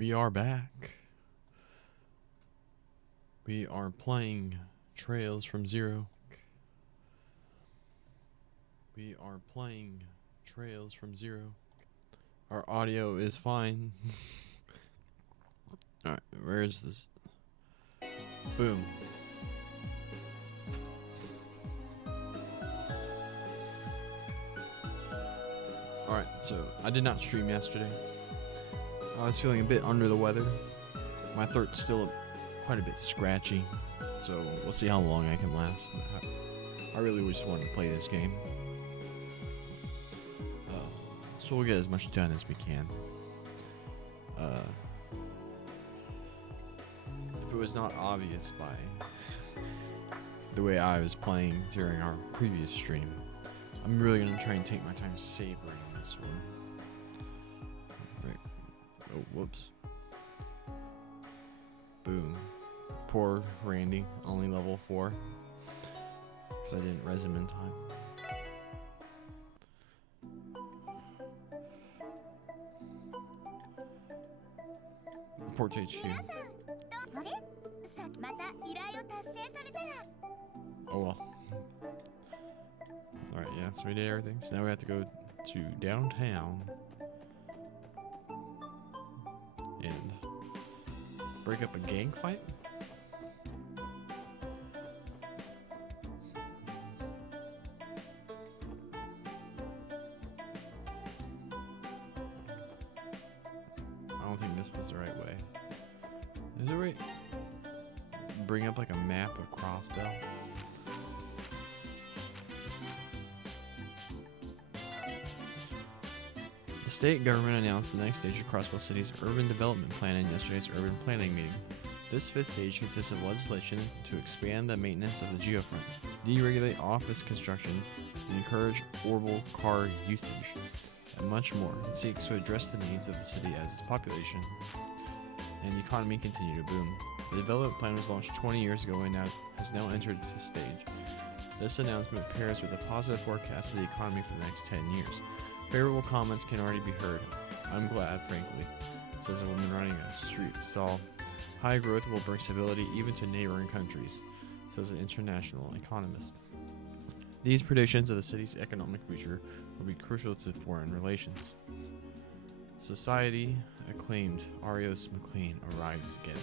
We are back. We are playing Trails from Zero. We are playing Trails from Zero. Our audio is fine. Alright, where is this? Boom. Alright, so I did not stream yesterday. I was feeling a bit under the weather. My throat's still quite a bit scratchy, so we'll see how long I can last. I really just wanted to play this game. So we'll get as much done as we can. If it was not obvious by the way I was playing during our previous stream, I'm really going to try and take my time savoring this one. Right. Oh, whoops. Boom. Poor Randy, only level 4. Because I didn't res him in time. Report to HQ. Oh well. Alright, yeah, so we did everything. So now we have to go to downtown and break up a gang fight? I don't think this was the right way. Is there a way? Bring up like a map of Crossbell? The state government announced the next stage of Crossbell City's urban development plan in yesterday's urban planning meeting. This fifth stage consists of legislation to expand the maintenance of the geofront, deregulate office construction, and encourage orbital car usage, and much more. It seeks to address the needs of the city as its population and the economy continue to boom. The development plan was launched 20 years ago and has now entered this stage. This announcement pairs with a positive forecast of the economy for the next 10 years. Favorable comments can already be heard. I'm glad, frankly, says a woman running a street stall. High growth will bring stability even to neighboring countries, says an international economist. These predictions of the city's economic future will be crucial to foreign relations. Society acclaimed Arios McLean arrives again.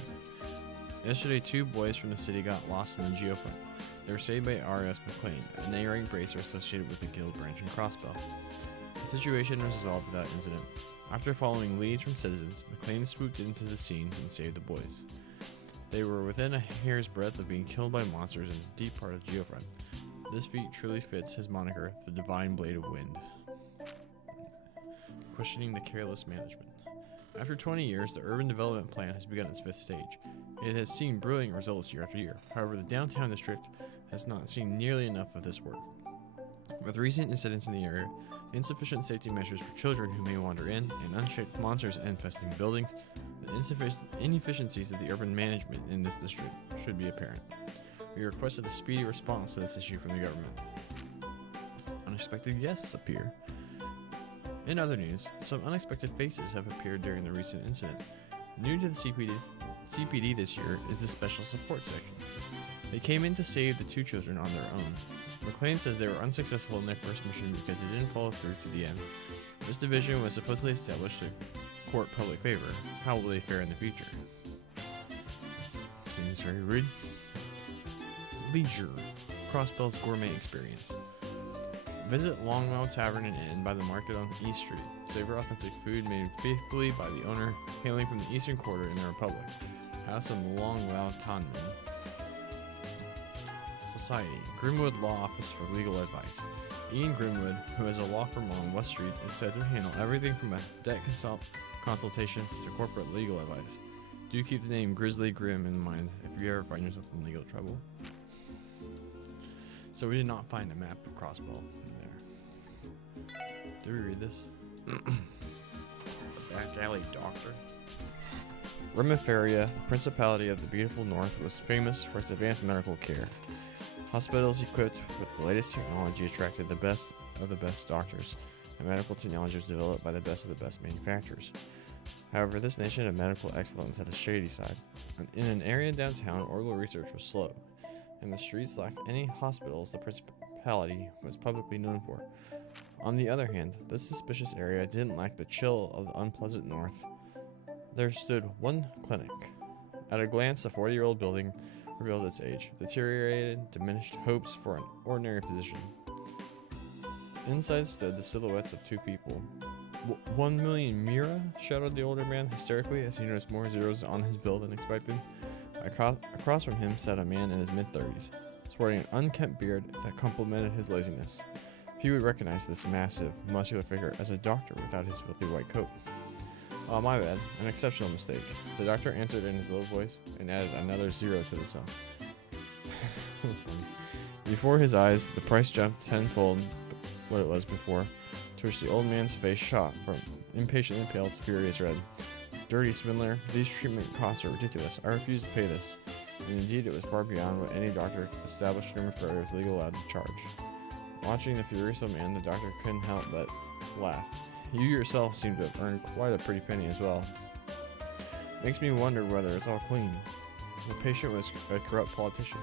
Yesterday, 2 boys from the city got lost in the geofront. They were saved by Arios McLean, a neighboring bracer associated with the guild branch in Crossbell. The situation was resolved without incident. After following leads from citizens, McLean swooped into the scene and saved the boys. They were within a hair's breadth of being killed by monsters in the deep part of the geofront. This feat truly fits his moniker, the Divine Blade of Wind. Questioning the careless management. After 20 years, the urban development plan has begun its 5th stage. It has seen brilliant results year after year. However, the downtown district has not seen nearly enough of this work. With recent incidents in the area, insufficient safety measures for children who may wander in, and unchecked monsters infesting buildings, the inefficiencies of the urban management in this district should be apparent. We requested a speedy response to this issue from the government. Unexpected guests appear. In other news, some unexpected faces have appeared during the recent incident. New to the CPD this year is the Special Support Section. They came in to save the 2 children on their own. McLean says they were unsuccessful in their first mission because they didn't follow through to the end. This division was supposedly established to court public favor. How will they fare in the future? This seems very rude. Leisure. Crossbell's gourmet experience. Visit Longwell Tavern and Inn by the market on East Street. Savor authentic food made faithfully by the owner hailing from the Eastern Quarter in the Republic. Have some Longwell Tanmen. Society. Grimwood Law Office for Legal Advice. Ian Grimwood, who has a law firm on West Street, is said to handle everything from debt consultations to corporate legal advice. Do keep the name Grizzly Grim in mind if you ever find yourself in legal trouble. So we did not find a map of Crossbell in there. Did we read this? Back alley doctor. Remiferia, the Principality of the Beautiful North, was famous for its advanced medical care. Hospitals equipped with the latest technology attracted the best of the best doctors, and medical technology was developed by the best of the best manufacturers. However, this nation of medical excellence had a shady side. In an area downtown, orbital research was slow, and the streets lacked any hospitals the principality was publicly known for. On the other hand, this suspicious area didn't lack the chill of the unpleasant north. There stood one clinic. At a glance, the 40-year-old building revealed its age, deteriorated, diminished hopes for an ordinary physician. Inside stood the silhouettes of two people. 1 million Mira? Shouted the older man hysterically as he noticed more zeros on his bill than expected. Across from him sat a man in his mid-30s, sporting an unkempt beard that complemented his laziness. Few would recognize this massive, muscular figure as a doctor without his filthy white coat. Oh, my bad. An exceptional mistake. The doctor answered in his low voice and added another 0 to the sum. That's funny. Before his eyes, the price jumped tenfold what it was before, to which the old man's face shot from impatiently pale to furious red. Dirty swindler, these treatment costs are ridiculous. I refuse to pay this. And indeed, it was far beyond what any doctor established in Australia was legally allowed to charge. Watching the furious old man, the doctor couldn't help but laugh. You yourself seem to have earned quite a pretty penny as well. Makes me wonder whether it's all clean. The patient was a corrupt politician,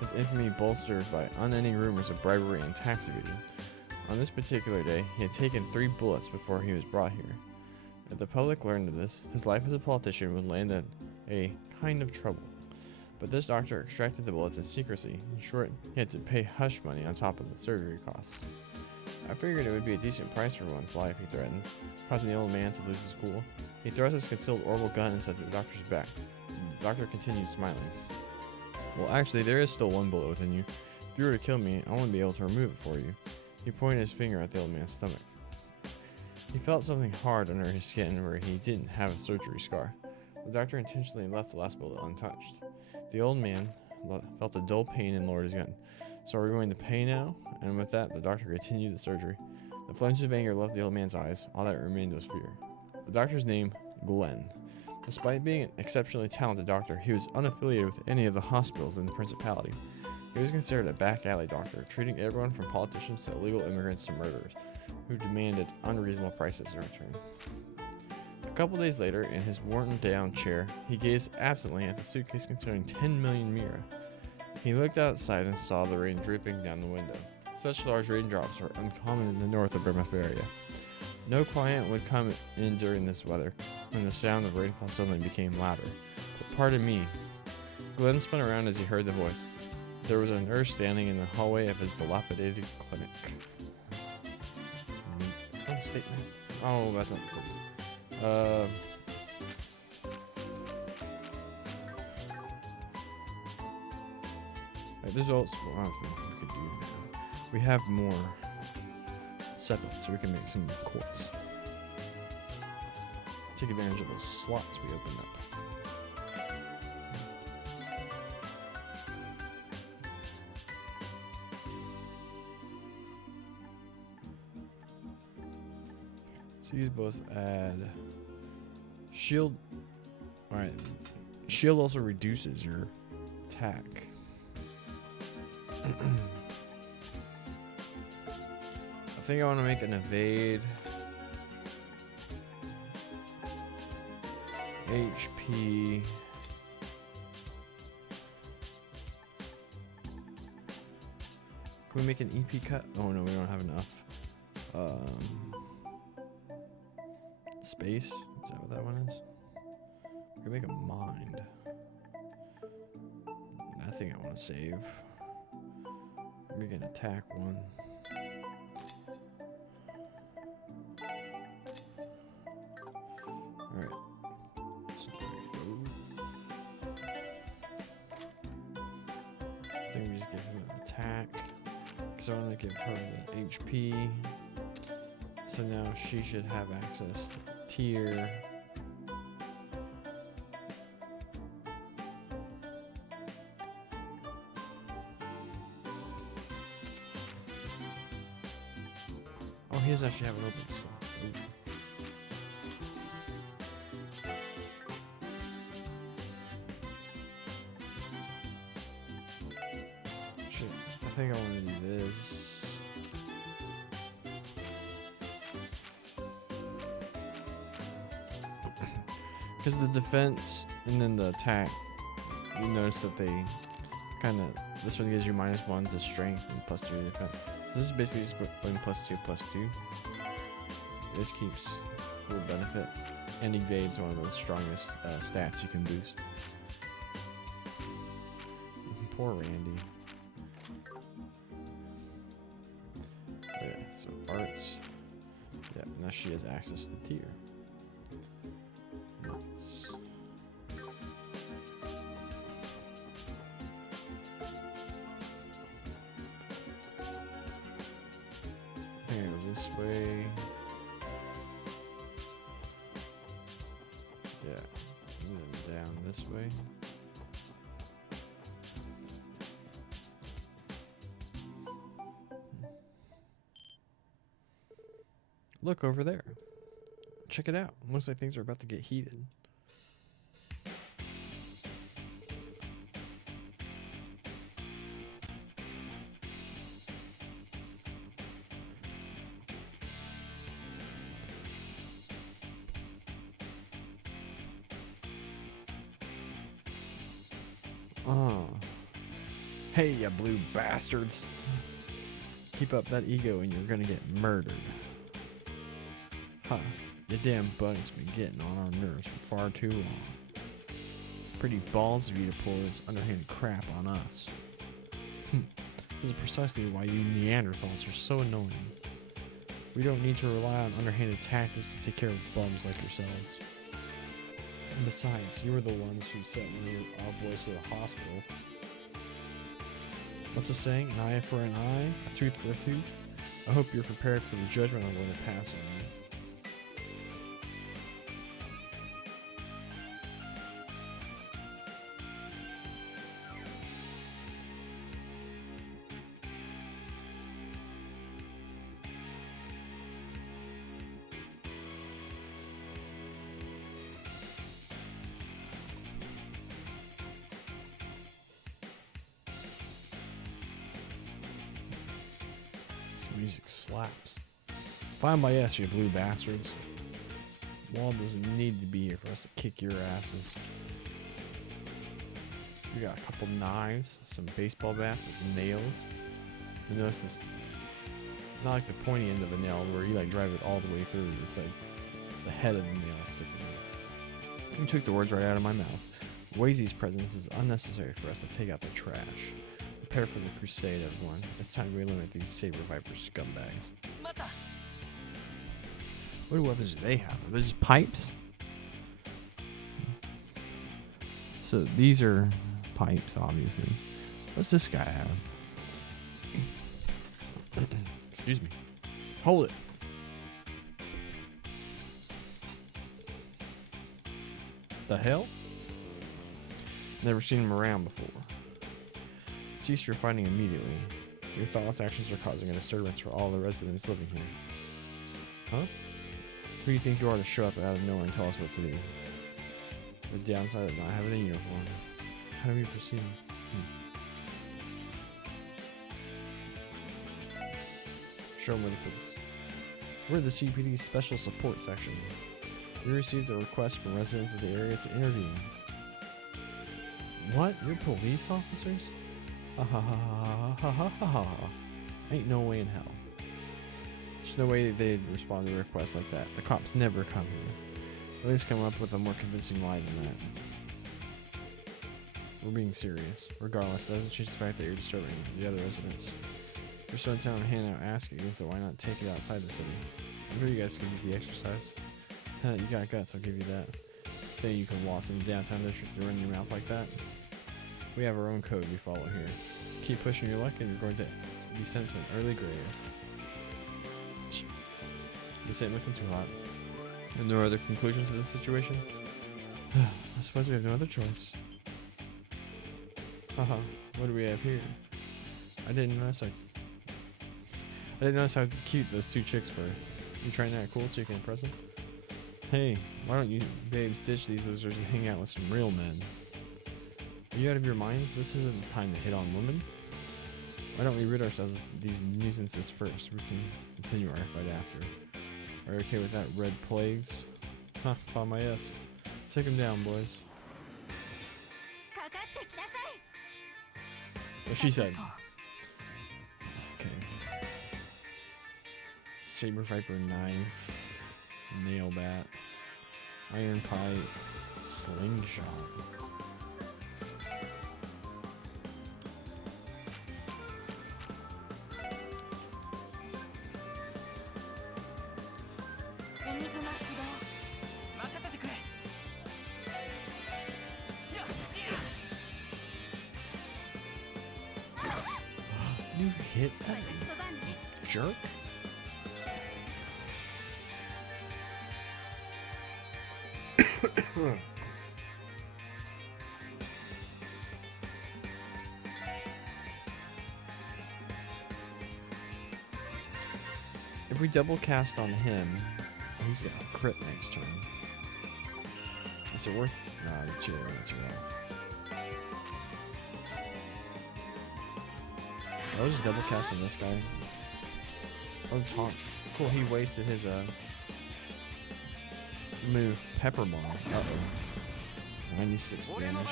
his infamy bolstered by unending rumors of bribery and tax evasion. On this particular day, he had taken 3 bullets before he was brought here. If the public learned of this, his life as a politician would land in a kind of trouble. But this doctor extracted the bullets in secrecy. In short, he had to pay hush money on top of the surgery costs. I figured it would be a decent price for one's life, he threatened, causing the old man to lose his cool. He thrust his concealed orbital gun into the doctor's back. The doctor continued smiling. Well, actually, there is still 1 bullet within you. If you were to kill me, I wouldn't be able to remove it for you. He pointed his finger at the old man's stomach. He felt something hard under his skin where he didn't have a surgery scar. The doctor intentionally left the last bullet untouched. The old man felt a dull pain and lowered his gun. So are we going to pay now? And with that, the doctor continued the surgery. The flames of anger left the old man's eyes. All that remained was fear. The doctor's name, Glenn. Despite being an exceptionally talented doctor, he was unaffiliated with any of the hospitals in the Principality. He was considered a back alley doctor, treating everyone from politicians to illegal immigrants to murderers, who demanded unreasonable prices in return. A couple days later, in his worn-down chair, he gazed absently at the suitcase containing 10 million Mira. He looked outside and saw the rain dripping down the window. Such large raindrops were uncommon in the north of Area. No client would come in during this weather, when the sound of rainfall suddenly became louder. But pardon me. Glenn spun around as he heard the voice. There was a nurse standing in the hallway of his dilapidated clinic. Statement. Oh, that's not the same. There's also one thing we could do now. We have more sepals, so we can make some quartz. Take advantage of those slots we opened up. So these both add shield. Alright. Shield also reduces your attack. I think I want to make an evade. HP. Can we make an EP cut? Oh no, we don't have enough. Space? Is that what that one is? We can make a mind. That thing I want to save. We can attack one. Alright. So there you go. I think we just give him an attack. Because I want to give her the HP. So now she should have access to tier. Oh, he doesn't actually have an open slot. Ooh. Shit, I think I want to do this. Because the defense and then the attack, you notice that they kind of, this one gives you -1 to strength and +2 to defense. So this is basically just going +2/+2. This keeps full benefit and evades one of the strongest stats you can boost. Poor Randy. Yeah, so arts. Yeah, now she has access to tier. Nice. I think I go this way. Yeah, and then down this way. Look over there. Check it out. Looks like things are about to get heated. Oh. Hey, you blue bastards. Keep up that ego and you're gonna get murdered. Huh. Your damn bug's been getting on our nerves for far too long. Pretty balls of you to pull this underhanded crap on us. This is precisely why you Neanderthals are so annoying. We don't need to rely on underhanded tactics to take care of bums like yourselves. And besides, you were the ones who sent our boys to the hospital. What's the saying? An eye for an eye, a tooth for a tooth? I hope you're prepared for the judgment I'm going to pass on you. This music slaps. Fine by us, you blue bastards. Wall doesn't need to be here for us to kick your asses. We got a couple knives, some baseball bats with nails. You notice this, not like the pointy end of a nail where you like drive it all the way through. It's like the head of the nail sticking out. You took the words right out of my mouth. Wazy's presence is unnecessary for us to take out the trash. Prepare for the crusade, everyone. It's time to eliminate these Saber Viper scumbags. What weapons do they have? Are they just pipes? So these are pipes, obviously. What's this guy have? Excuse me. Hold it. The hell? Never seen him around before. Cease your fighting immediately. Your thoughtless actions are causing a disturbance for all the residents living here. Huh? Who do you think you are to show up out of nowhere and tell us what to do? The downside of not having a uniform. How do we proceed? Show me the police. We're the CPD's Special Support Section. We received a request from residents of the area to intervene. What? You're police officers? Ha ha ha ha ha ha ha ha. Ain't no way in hell. There's no way they'd respond to a request like that. The cops never come here. At least come up with a more convincing lie than that. We're being serious. Regardless, that doesn't change the fact that you're disturbing the other residents. If you're so intent on handing out ass kickings, so why not take it outside the city? I'm sure you guys can use the exercise. You got guts, I'll give you that. Think you can waltz in the downtown district and run your mouth like that? We have our own code we follow here. Keep pushing your luck and you're going to be sent to an early grave. This ain't looking too hot. And no other conclusion to this situation? I suppose we have no other choice. Haha, what do we have here? I didn't notice how cute those two chicks were. You trying to act cool so you can impress them? Hey, why don't you babes ditch these losers and hang out with some real men? Are you out of your minds? This isn't the time to hit on women. Why don't we rid ourselves of these nuisances first? We can continue our fight after. Are you okay with that, red plagues? Huh, fine my ass. Take him down, boys. What she said. Okay. Saber Viper knife. Nail bat. Iron pipe. Slingshot. You hit that jerk? If we double cast on him, he's gonna crit next turn. Is it worth? Nah, the tier off. I'll just double cast on this guy. Oh, taunt. Cool, he wasted his move. Pepper Ball. Uh-oh. 96 damage.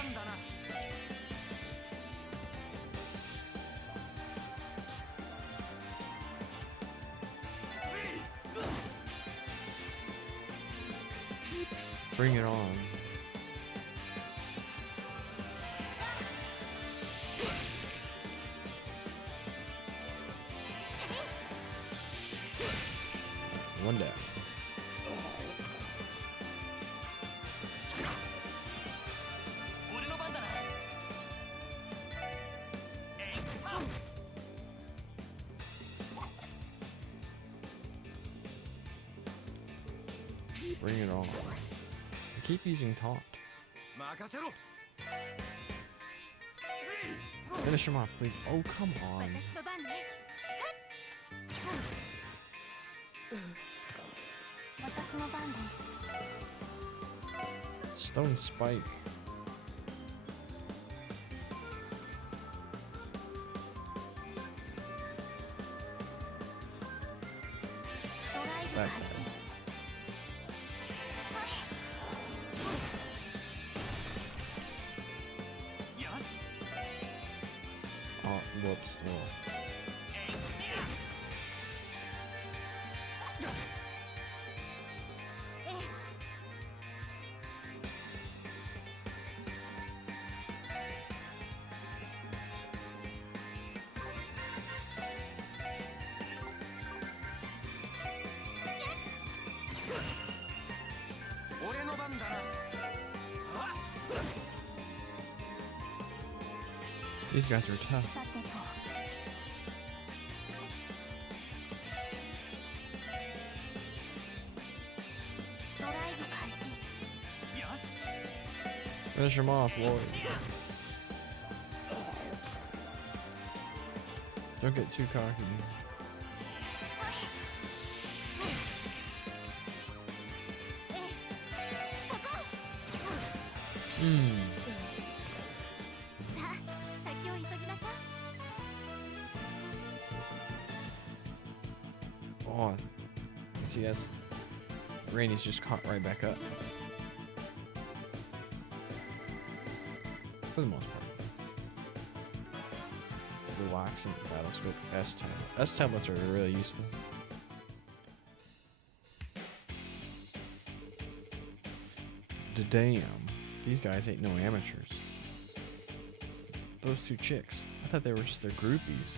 Bring it on. One down. Bring it on. I keep using taunt. Finish him off, please. Oh, come on. Stone Spike. Back down. Oh, whoops. Oh. These guys are tough. Finish him off, Lloyd. Don't get too cocky. Oh, see, that's Randy's just caught right back up. For the most part. Relaxing battle scope. S-tablet. S-tablets are really useful. Damn. These guys ain't no amateurs. Those two chicks. I thought they were just their groupies.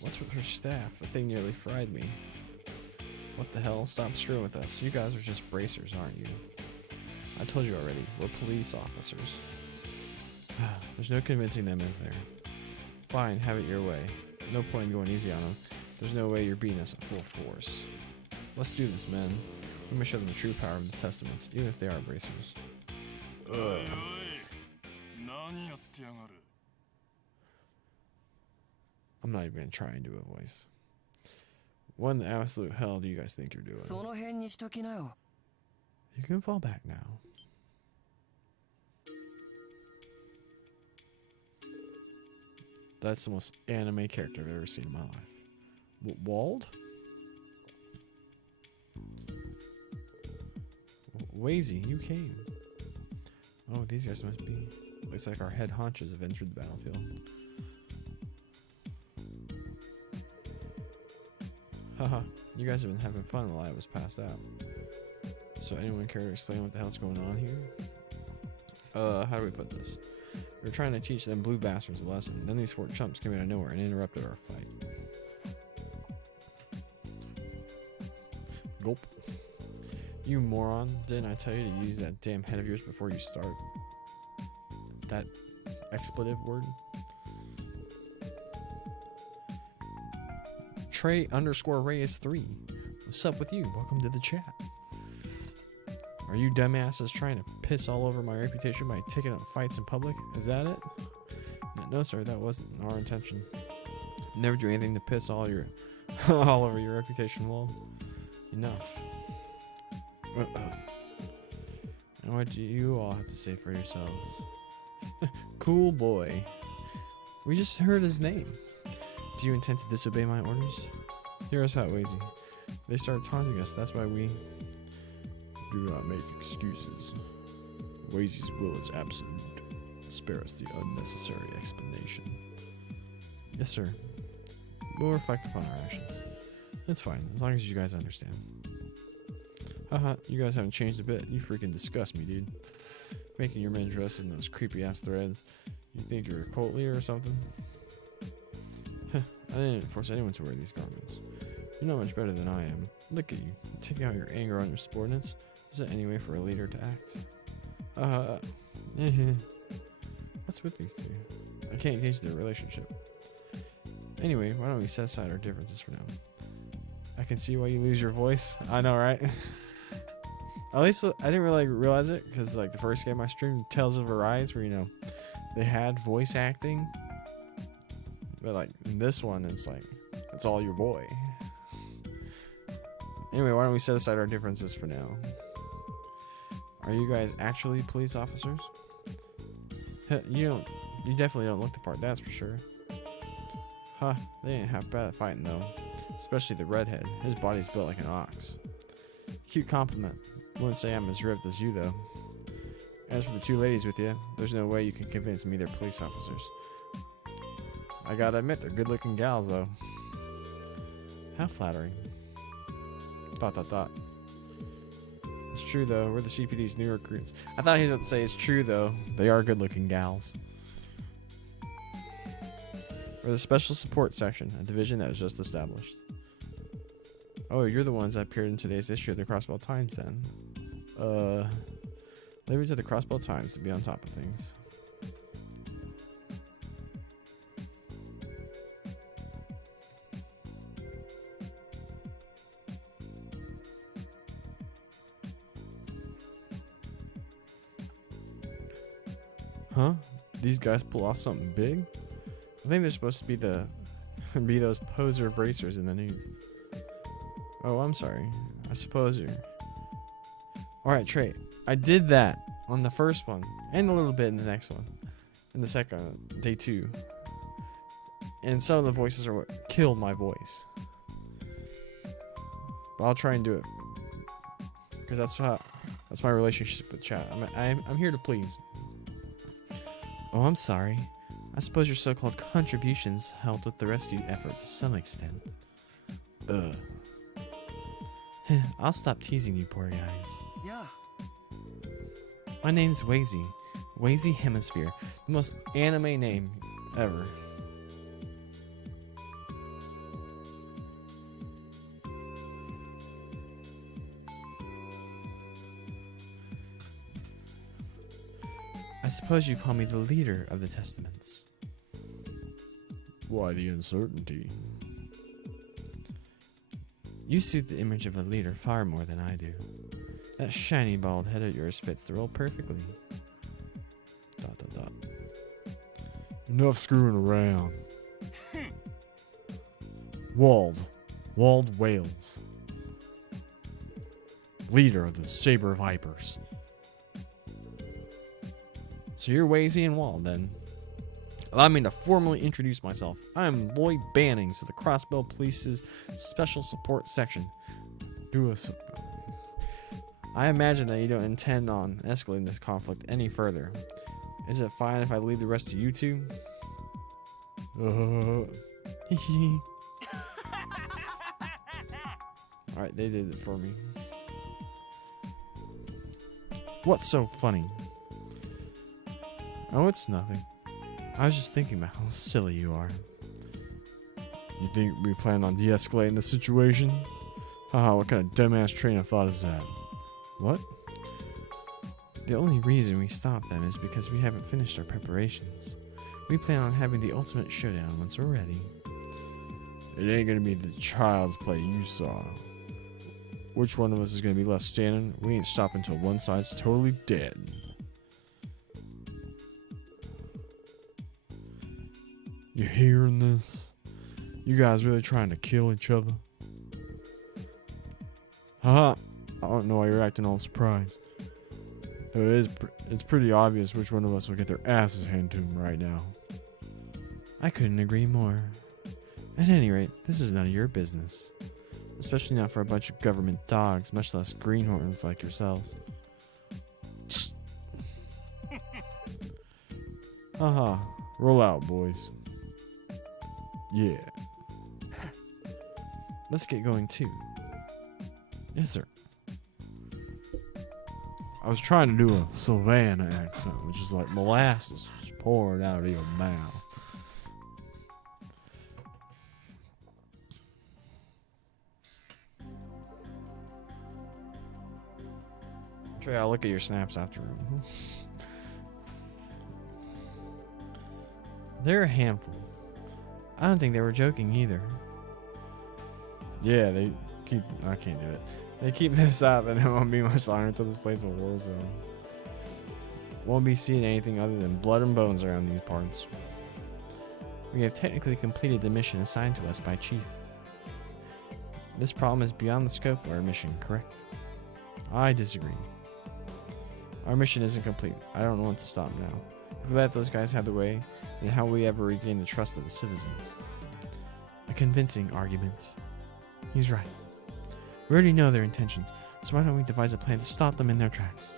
What's with her staff? The thing nearly fried me. What the hell? Stop screwing with us. You guys are just bracers, aren't you? I told you already. We're police officers. There's no convincing them, is there? Fine, have it your way. No point in going easy on them. There's no way you're beating us at full force. Let's do this, men. We must show them the true power of the Testaments, even if they are bracers. Ugh. I'm not even gonna try and do a voice. What in the absolute hell do you guys think you're doing? You can fall back now. That's the most anime character I've ever seen in my life. Wald? Wazy, you came. Oh, these guys must be. Looks like our head honchos have entered the battlefield. Haha, you guys have been having fun while I was passed out. So anyone care to explain what the hell's going on here? How do we put this? We're trying to teach them blue bastards a lesson. Then these four chumps came out of nowhere and interrupted our fight. Gulp. You moron, didn't I tell you to use that damn head of yours before you start? That expletive word? Trey_Reyes3. What's up with you? Welcome to the chat. Are you dumbasses trying to piss all over my reputation by taking up fights in public? Is that it? No, sir, that wasn't our intention. Never do anything to piss all over your reputation, Wald. Enough. And what do you all have to say for yourselves? Cool boy. We just heard his name. Do you intend to disobey my orders? Hear us out, Wazy. They started taunting us, that's why we do not make excuses. Wazy's will is absolute. Spare us the unnecessary explanation. Yes, sir. We'll reflect upon our actions. It's fine, as long as you guys understand. Haha, you guys haven't changed a bit. You freaking disgust me, dude. Making your men dress in those creepy ass threads. You think you're a cult leader or something? I didn't force anyone to wear these garments. You're not much better than I am. Look at you, taking out your anger on your subordinates. Is that any way for a leader to act? What's with these two? I can't gauge their relationship. Anyway, why don't we set aside our differences for now? I can see why you lose your voice. I know, right? At least I didn't really realize it, because like the first game I streamed, Tales of Arise, where they had voice acting, but like in this one, it's like it's all your boy. Anyway, why don't we set aside our differences for now? Are you guys actually police officers? You definitely don't look the part, that's for sure. Huh, they ain't half bad at fighting though. Especially the redhead. His body's built like an ox. Cute compliment. Wouldn't say I'm as ripped as you though. As for the two ladies with you, there's no way you can convince me they're police officers. I gotta admit, they're good looking gals though. How flattering. ... It's true though, we're the CPD's new recruits. I thought he was about to say it's true though. They are good looking gals. We're the Special Support Section, a division that was just established. Oh, you're the ones that appeared in today's issue of the Crossbell Times then. Leave it to the Crossbell Times to be on top of things. Huh? These guys pull off something big? I think they're supposed to be be those poser bracers in the news. Oh, I'm sorry. I suppose you're... Alright, Trey. I did that on the first one. And a little bit in the next one. In the second, day 2. And some of the voices are what killed my voice. But I'll try and do it. Because that's my relationship with chat. I'm here to please. Oh, I'm sorry. I suppose your so-called contributions helped with the rescue effort to some extent. I'll stop teasing you poor guys. Yeah. My name's Wazy. Wazy Hemisphere. The most anime name ever. I suppose you call me the leader of the Testaments. Why the uncertainty? You suit the image of a leader far more than I do. That shiny bald head of yours fits the role perfectly. ... Enough screwing around. Wald Wales. Leader of the Saber Vipers. So you're Wazy and Wald, then. Allow me to formally introduce myself. I am Lloyd Bannings of the Crossbell Police's Special Support Section. I imagine that you don't intend on escalating this conflict any further. Is it fine if I leave the rest to you two? Alright, they did it for me. What's so funny? Oh, it's nothing. I was just thinking about how silly you are. You think we plan on de-escalating the situation? Haha, what kind of dumbass train of thought is that? What? The only reason we stopped them is because we haven't finished our preparations. We plan on having the ultimate showdown once we're ready. It ain't gonna be the child's play you saw. Which one of us is gonna be left standing? We ain't stopping until one side's totally dead. You hearing this? You guys really trying to kill each other? Haha, I don't know why you're acting all surprised. Though it's pretty obvious which one of us will get their asses handed to him right now. I couldn't agree more. At any rate, this is none of your business. Especially not for a bunch of government dogs, much less greenhorns like yourselves. Haha, roll out, boys. Yeah. Let's get going too. Yes, sir. I was trying to do a Savannah accent, which is like molasses just pouring out of your mouth. Trey, I'll look at your snaps after. They're a handful. I don't think they were joking either. Yeah, they keep... I can't do it. They keep this up and it won't be much longer until this place is a war zone. Won't be seeing anything other than blood and bones around these parts. We have technically completed the mission assigned to us by Chief. This problem is beyond the scope of our mission, correct? I disagree. Our mission isn't complete. I don't want to stop now. If we let those guys have their way, then how will we ever regain the trust of the citizens? A convincing argument. He's right. We already know their intentions, so why don't we devise a plan to stop them in their tracks?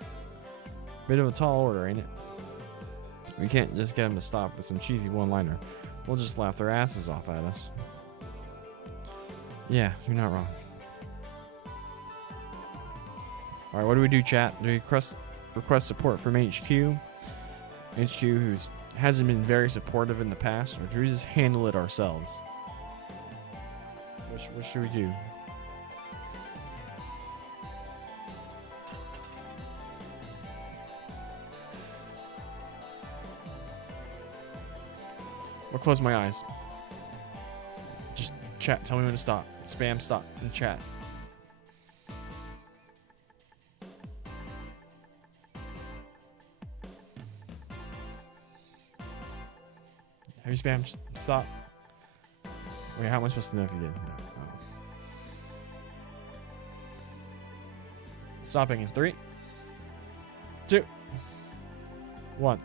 Bit of a tall order, ain't it? We can't just get them to stop with some cheesy one-liner. We'll just laugh their asses off at us. Yeah, you're not wrong. Alright, what do we do, chat? Do we request support from HQ? HQ, who hasn't been very supportive in the past, or do we just handle it ourselves? What should we do? I'll close my eyes. Just chat. Tell me when to stop. Spam stop in chat. Have you spammed stop? Wait, how am I supposed to know if you did? No. Oh. Stopping in 3, 2, 1.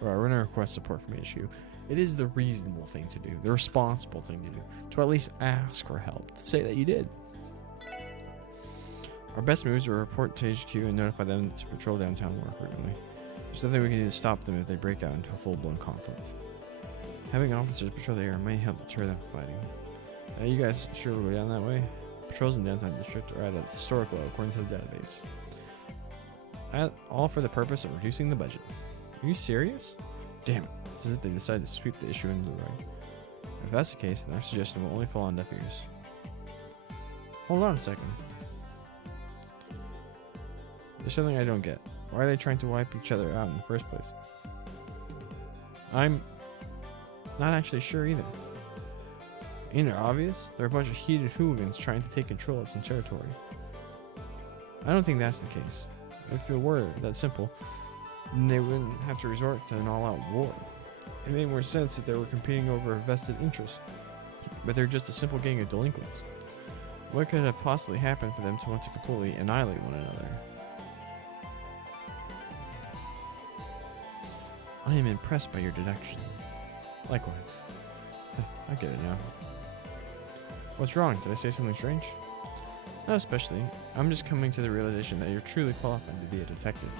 Alright, we're going to request support from HQ. It is the reasonable thing to do, the responsible thing to do, to at least ask for help, to say that you did. Our best moves are to report to HQ and notify them to patrol downtown more frequently. There's nothing we can do to stop them if they break out into a full-blown conflict. Having officers patrol the area may help deter them from fighting. You guys sure will go down that way? Patrols in downtown district are at a historic low according to the database. All for the purpose of reducing the budget. Are you serious? Damn it. It's as if they decided to sweep the issue into the rug. If that's the case, then our suggestion will only fall on deaf ears. Hold on a second. There's something I don't get. Why are they trying to wipe each other out in the first place? I'm not actually sure either. Ain't it obvious? They're a bunch of heated hooligans trying to take control of some territory. I don't think that's the case. If it were that simple, then they wouldn't have to resort to an all-out war. It made more sense if they were competing over a vested interest. But they're just a simple gang of delinquents. What could have possibly happened for them to want to completely annihilate one another? I am impressed by your deduction. Likewise. I get it now. What's wrong? Did I say something strange? Not especially. I'm just coming to the realization that you're truly qualified to be a detective.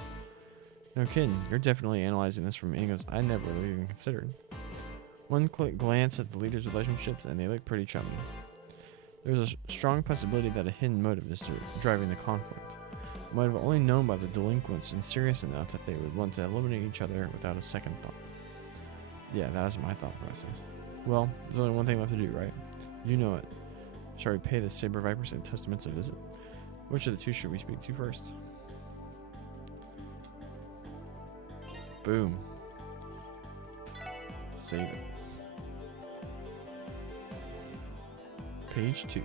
No kidding, you're definitely analyzing this from angles I never really even considered. One quick glance at the leaders' relationships and they look pretty chummy. There's a strong possibility that a hidden motive is driving the conflict. A motive only known by the delinquents and serious enough that they would want to eliminate each other without a second thought. Yeah, that was my thought process. Well, there's only one thing left to do, right? You know it. Shall we pay the Saber Vipers and Testaments a visit? Which of the two should we speak to first? Boom. Save it. Page 2.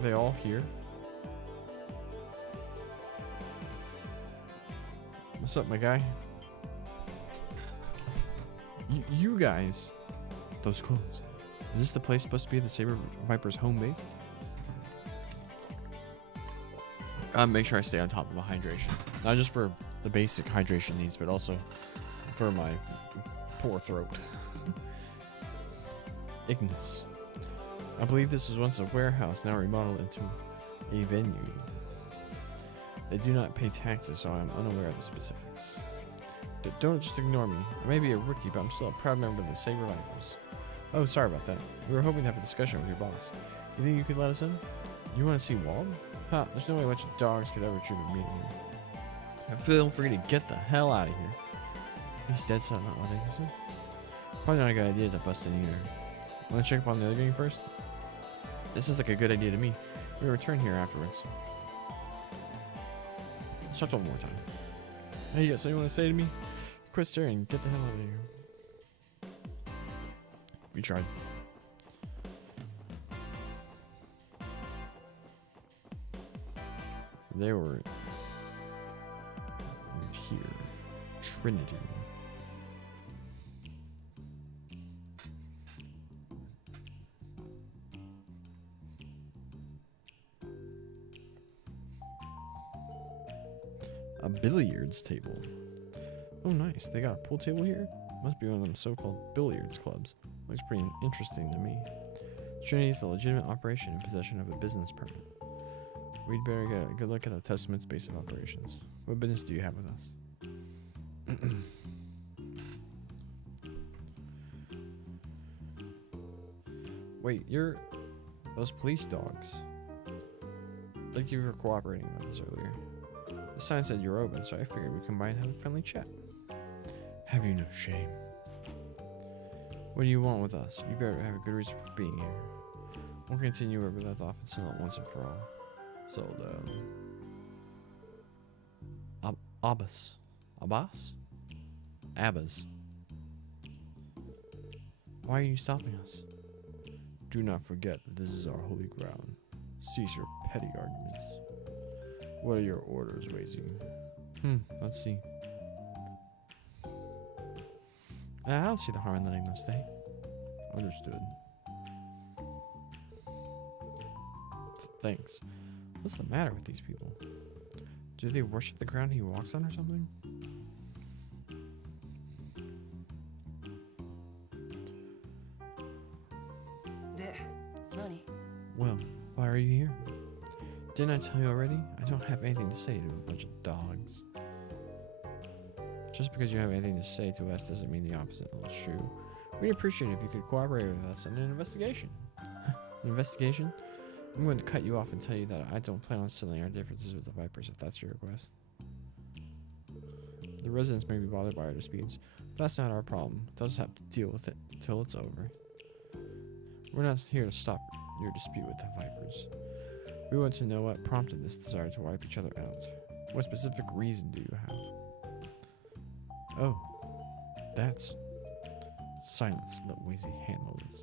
They all here? What's up, my guy? You guys. Those clothes. Is this the place supposed to be the Saber Viper's home base? I'll make sure I stay on top of my hydration. Not just for the basic hydration needs, but also for my poor throat. Ignis. I believe this was once a warehouse, now remodeled into a venue. They do not pay taxes, so I'm unaware of the specifics. Don't just ignore me. I may be a rookie, but I'm still a proud member of the Saber Vipers. Oh, sorry about that. We were hoping to have a discussion with your boss. You think you could let us in? You want to see Wald? Huh, there's no way a bunch of dogs could ever troop a meeting. I feel free to get the hell out of here. He's dead set on not letting us in. Probably not a good idea to bust in either. Want to check up on the other game first? This is like a good idea to me. We'll return here afterwards. Let's start one more time. Hey, you got something you want to say to me? Quit staring. Get the hell out of here. We tried. They were here. Trinity. A billiards table. Oh, nice. They got a pool table here? Must be one of them so-called billiards clubs. Looks pretty interesting to me. Trinity is a legitimate operation in possession of a business permit. We'd better get a good look at the Testament's base of operations. What business do you have with us? Wait, you're those police dogs. Like you were cooperating with us earlier. The sign said you're open, so I figured we'd come by and have a friendly chat. Have you no shame? What do you want with us? You better have a good reason for being here. We'll continue where we left off and settle it once and for all. Sold, Abbas. Abbas? Abbas. Why are you stopping us? Do not forget that this is our holy ground. Cease your petty arguments. What are your orders, Wazy? Let's see. I don't see the harm in letting them stay. Understood. Thanks. What's the matter with these people? Do they worship the ground he walks on or something? Well, why are you here? Didn't I tell you already? I don't have anything to say to a bunch of dogs. Just because you have anything to say to us doesn't mean the opposite is true. We'd appreciate it if you could cooperate with us in an investigation. An investigation? I'm going to cut you off and tell you that I don't plan on settling our differences with the Vipers if that's your request. The residents may be bothered by our disputes, but that's not our problem. They'll just have to deal with it until it's over. We're not here to stop your dispute with the Vipers. We want to know what prompted this desire to wipe each other out. What specific reason do you have? Oh, that's... Silence. Let Wazy handle this.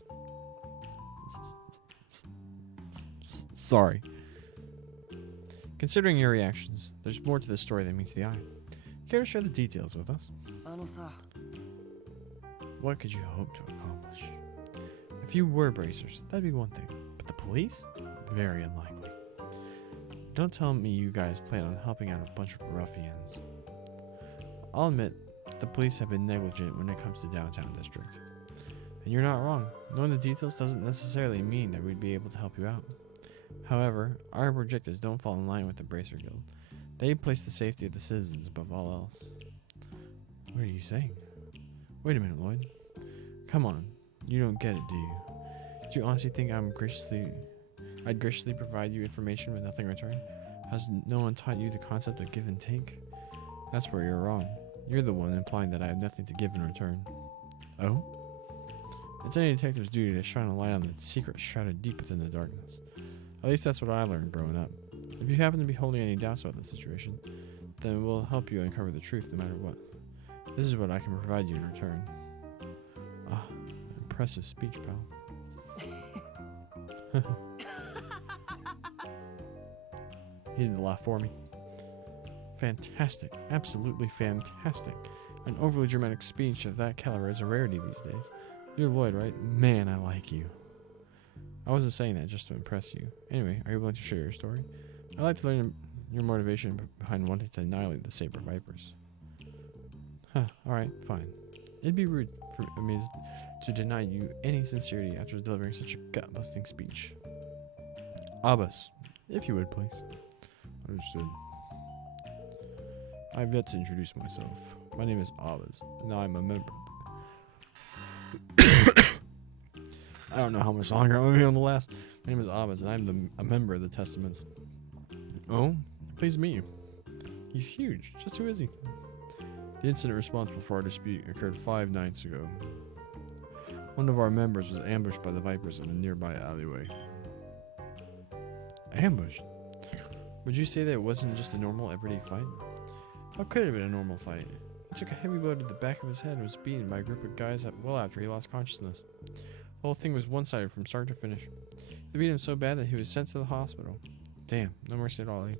Sorry. Considering your reactions, there's more to this story than meets the eye. Care to share the details with us? What could you hope to accomplish? If you were bracers, that'd be one thing. But the police? Very unlikely. Don't tell me you guys plan on helping out a bunch of ruffians. I'll admit, the police have been negligent when it comes to downtown district. And you're not wrong. Knowing the details doesn't necessarily mean that we'd be able to help you out. However, our objectives don't fall in line with the Bracer Guild. They place the safety of the citizens above all else. What are you saying? Wait a minute, Lloyd. Come on. You don't get it, do you? Do you honestly think I'd graciously provide you information with nothing in return? Has no one taught you the concept of give and take? That's where you're wrong. You're the one implying that I have nothing to give in return. Oh? It's any detective's duty to shine a light on the secret shrouded deep within the darkness. At least that's what I learned growing up. If you happen to be holding any doubts about the situation, then we'll help you uncover the truth no matter what. This is what I can provide you in return. Ah, impressive speech, pal. He didn't laugh for me. Fantastic. Absolutely fantastic. An overly dramatic speech of that caliber is a rarity these days. You're Lloyd, right? Man, I like you. I wasn't saying that just to impress you. Anyway, are you willing to share your story? I'd like to learn your motivation behind wanting to annihilate the Saber Vipers. Huh, alright, fine. It'd be rude for me to deny you any sincerity after delivering such a gut-busting speech. Abbas, if you would, please. Understood. I've yet to introduce myself. My name is Abbas, and I'm a member. I don't know how much longer I'm going to be on the last. My name is Abbas, and I'm a member of the Testaments. Oh, pleased to meet you. He's huge. Just who is he? The incident responsible for our dispute occurred 5 nights ago. One of our members was ambushed by the Vipers in a nearby alleyway. Ambushed? Would you say that it wasn't just a normal, everyday fight? How could it have been a normal fight? He took a heavy blow to the back of his head and was beaten by a group of guys well after he lost consciousness. The whole thing was one-sided from start to finish. They beat him so bad that he was sent to the hospital. Damn, no mercy at all, eh?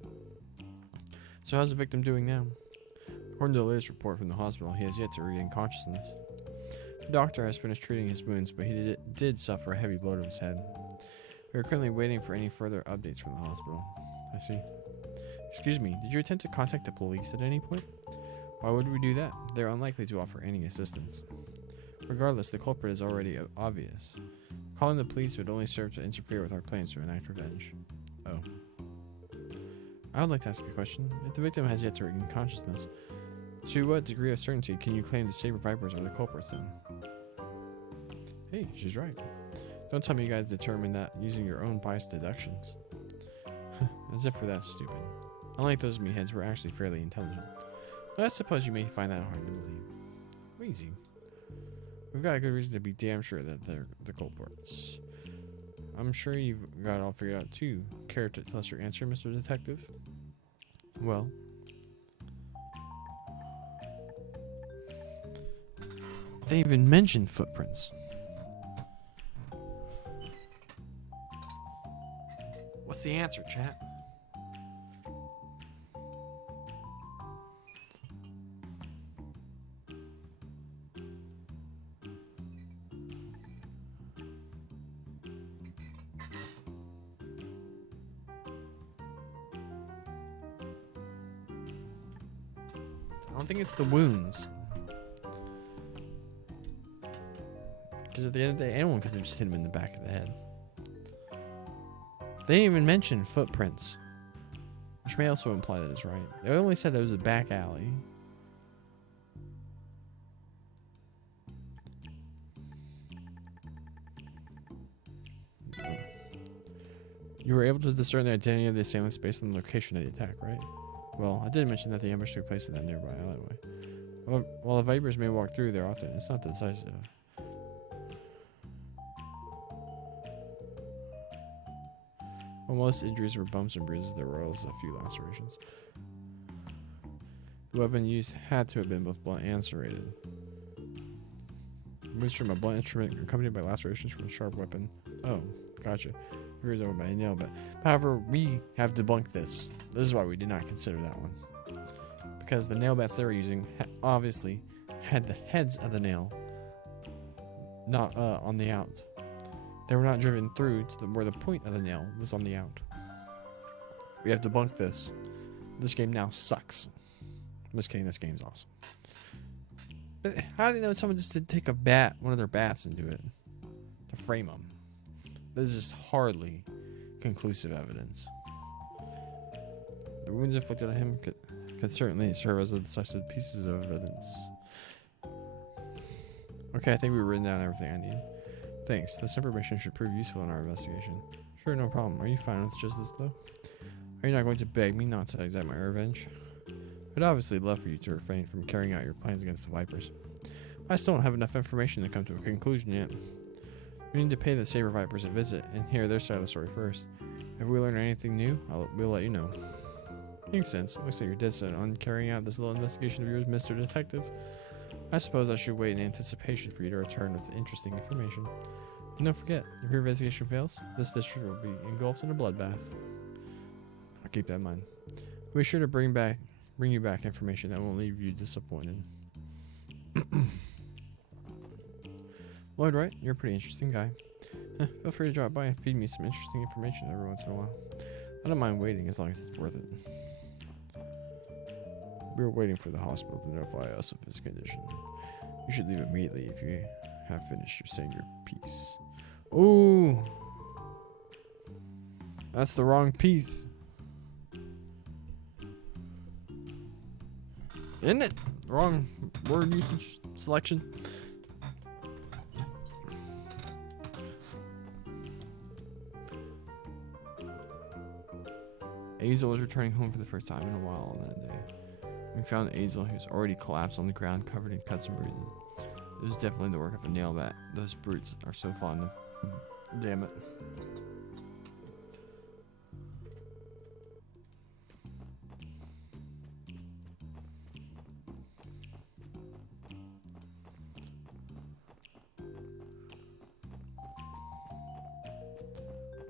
So how's the victim doing now? According to the latest report from the hospital, he has yet to regain consciousness. The doctor has finished treating his wounds, but he did suffer a heavy blow to his head. We are currently waiting for any further updates from the hospital. I see. Excuse me, did you attempt to contact the police at any point? Why would we do that? They're unlikely to offer any assistance. Regardless, the culprit is already obvious. Calling the police would only serve to interfere with our plans to enact revenge. Oh. I would like to ask a question. If the victim has yet to regain consciousness, to what degree of certainty can you claim the Saber Vipers are the culprits then? Hey, she's right. Don't tell me you guys determined that using your own biased deductions. As if we're that stupid. Unlike those meatheads, we're actually fairly intelligent. But I suppose you may find that hard to believe. Easy. We've got a good reason to be damn sure that they're the culprits. I'm sure you've got it all figured out too. Care to tell us your answer, Mr. Detective? Well, they even mentioned footprints. What's the answer, chat? I don't think it's the wounds. Because at the end of the day, anyone could have just hit him in the back of the head. They didn't even mention footprints, which may also imply that it's right. They only said it was a back alley. You were able to discern the identity of the assailants based on the location of the attack, right? Well, I did mention that the ambush took place in that nearby alleyway. While the Vipers may walk through there often, it's not decisive. While most injuries were bumps and bruises, there were also a few lacerations. The weapon used had to have been both blunt and serrated. Moves from a blunt instrument accompanied by lacerations from a sharp weapon. Oh, gotcha. Figures over by a nail, but however, we have debunked this. This is why we did not consider that one. Because the nail bats they were using obviously had the heads of the nail not on the out. They were not driven through to where the point of the nail was on the out. We have debunked this. This game now sucks. I'm just kidding, this game's awesome. But how do they know someone just did take a bat, one of their bats, and do it to frame them? This is hardly conclusive evidence. The wounds inflicted on him could certainly serve as decisive pieces of evidence. Okay, I think we've written down everything I need. Thanks. This information should prove useful in our investigation. Sure, no problem. Are you fine with just this, though? Are you not going to beg me not to exact my revenge? I'd obviously love for you to refrain from carrying out your plans against the Vipers. I still don't have enough information to come to a conclusion yet. We need to pay the Saber Vipers a visit and hear their side of the story first. If we learn anything new, we'll let you know. Makes sense. Looks like you're dead set on carrying out this little investigation of yours, Mr. Detective. I suppose I should wait in anticipation for you to return with interesting information. And don't forget, if your investigation fails, this district will be engulfed in a bloodbath. I'll keep that in mind. I'll be sure to bring you back information that won't leave you disappointed. Lloyd Wright, you're a pretty interesting guy. Feel free to drop by and feed me some interesting information every once in a while. I don't mind waiting as long as it's worth it. We were waiting for the hospital to notify us of his condition. You should leave immediately if you have finished saying your piece. Ooh! That's the wrong piece. Isn't it? Wrong word usage selection. Azel was returning home for the first time in a while on that day. We found Azel. He was already collapsed on the ground, covered in cuts and bruises. It was definitely the work of a nail bat. Those brutes are so fond of. Damn it.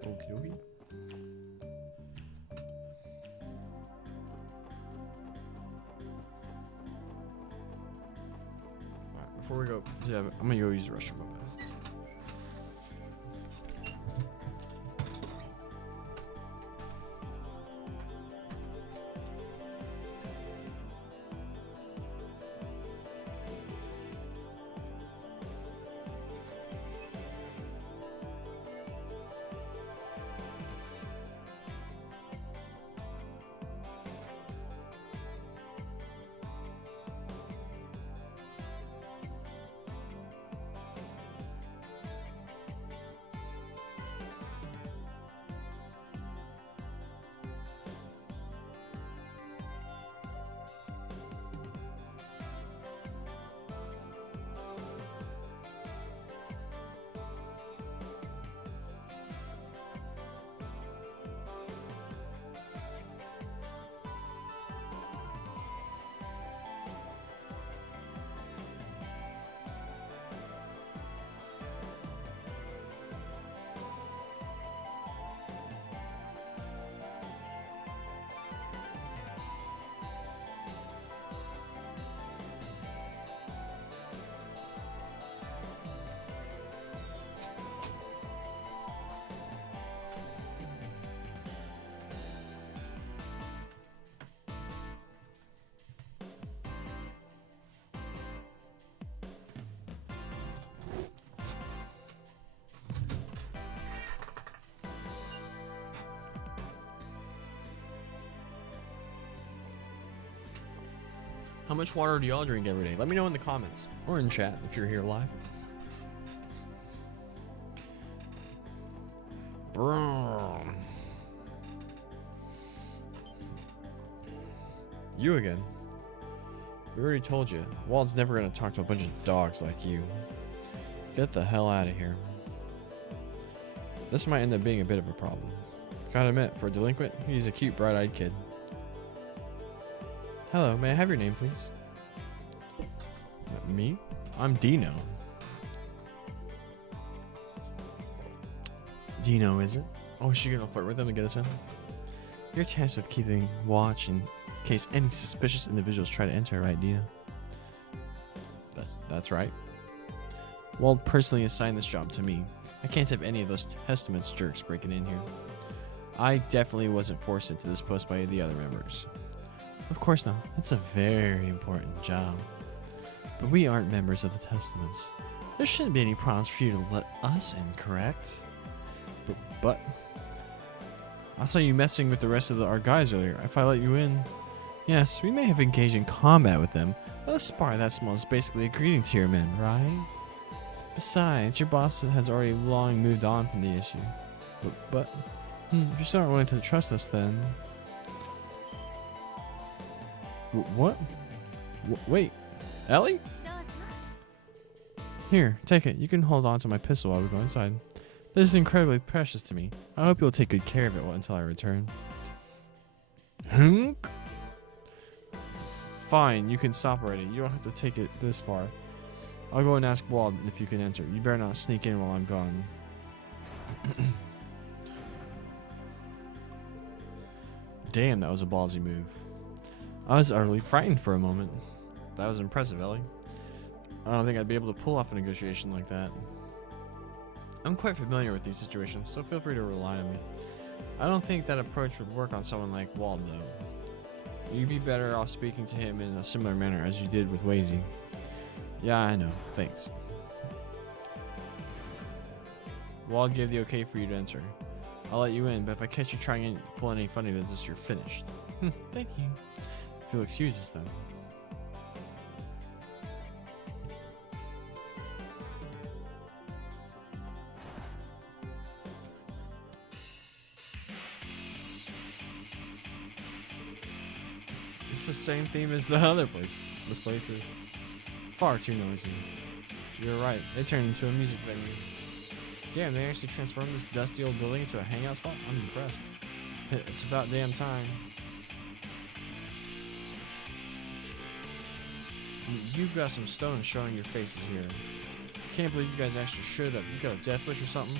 Okie dokie. Before we go, I'm gonna go use the restroom real fast. How much water do y'all drink every day? Let me know in the comments or in chat if you're here live. You again. We already told you. Walt's never going to talk to a bunch of dogs like you. Get the hell out of here. This might end up being a bit of a problem. Gotta admit, for a delinquent, he's a cute, bright-eyed kid. Hello, may I have your name, please? Me? I'm Dino. Dino, is it? Oh, is she gonna flirt with him to get us in? You're tasked with keeping watch in case any suspicious individuals try to enter, right, Dino? That's right. Walt personally assigned this job to me. I can't have any of those Testaments jerks breaking in here. I definitely wasn't forced into this post by the other members. Of course not. It's a very important job. But we aren't members of the Testaments. There shouldn't be any problems for you to let us in, correct? But I saw you messing with the rest of our guys earlier. If I let you in... Yes, we may have engaged in combat with them, but a spar that small is basically a greeting to your men, right? Besides, your boss has already long moved on from the issue. But if you still aren't willing to trust us, then... What? Wait, Ellie? Here, take it. You can hold on to my pistol while we go inside. This is incredibly precious to me. I hope you'll take good care of it until I return. Fine, you can stop already. You don't have to take it this far. I'll go and ask Wald if you can enter. You better not sneak in while I'm gone. Damn, that was a ballsy move. I was utterly frightened for a moment. That was impressive, Ellie. I don't think I'd be able to pull off a negotiation like that. I'm quite familiar with these situations, so feel free to rely on me. I don't think that approach would work on someone like Wald, though. You'd be better off speaking to him in a similar manner as you did with Wazy. Yeah, I know. Thanks. Wald gave the okay for you to enter. I'll let you in, but if I catch you trying to pull any funny business, you're finished. Thank you. If you'll excuse us then. It's the same theme as the other place. This place is far too noisy. You're right, they turned into a music venue. Damn, they actually transformed this dusty old building into a hangout spot? I'm impressed. It's about damn time. You've got some stones showing your faces here. Can't believe you guys actually showed up. You got a death wish or something?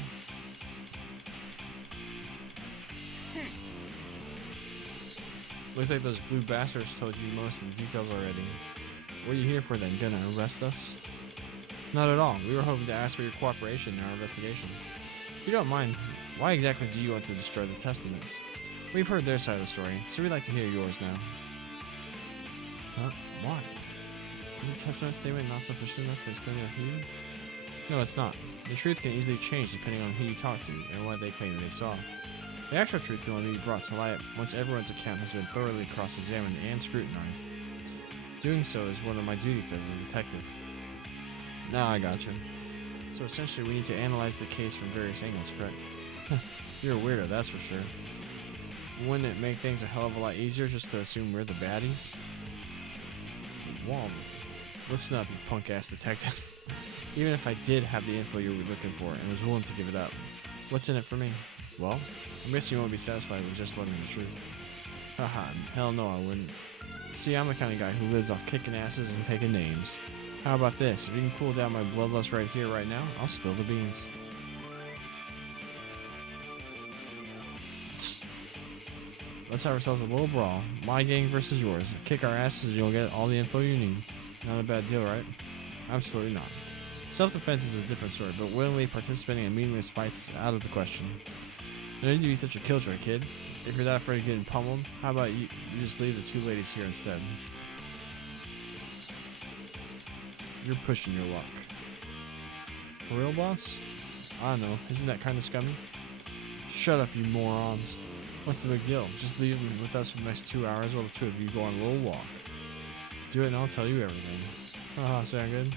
Looks like those blue bastards told you most of the details already. What are you here for then? Gonna arrest us? Not at all. We were hoping to ask for your cooperation in our investigation. If you don't mind, why exactly do you want to destroy the Testaments? We've heard their side of the story, so we'd like to hear yours now. Huh? Why? Is the Testament statement not sufficient enough to explain it to you? No, it's not. The truth can easily change depending on who you talk to and what they claim they saw. The actual truth can only be brought to light once everyone's account has been thoroughly cross-examined and scrutinized. Doing so is one of my duties as a detective. Now I gotcha. So essentially we need to analyze the case from various angles, correct? You're a weirdo, that's for sure. Wouldn't it make things a hell of a lot easier just to assume we're the baddies? Wald, listen up, you punk-ass detective. Even if I did have the info you were looking for and was willing to give it up, what's in it for me? Well, I guess you won't be satisfied with just learning the truth. Haha, hell no I wouldn't. See, I'm the kind of guy who lives off kicking asses and taking names. How about this? If you can cool down my bloodlust right here, right now, I'll spill the beans. Let's have ourselves a little brawl. My gang versus yours. Kick our asses and you'll get all the info you need. Not a bad deal, right? Absolutely not. Self-defense is a different story, but willingly participating in meaningless fights is out of the question. No need to be such a killjoy, kid. If you're that afraid of getting pummeled, how about you just leave the two ladies here instead? You're pushing your luck. For real, boss? I don't know. Isn't that kind of scummy? Shut up, you morons. What's the big deal? Just leave them with us for the next 2 hours while the two of you go on a little walk. Do it and I'll tell you everything. Haha, sound good?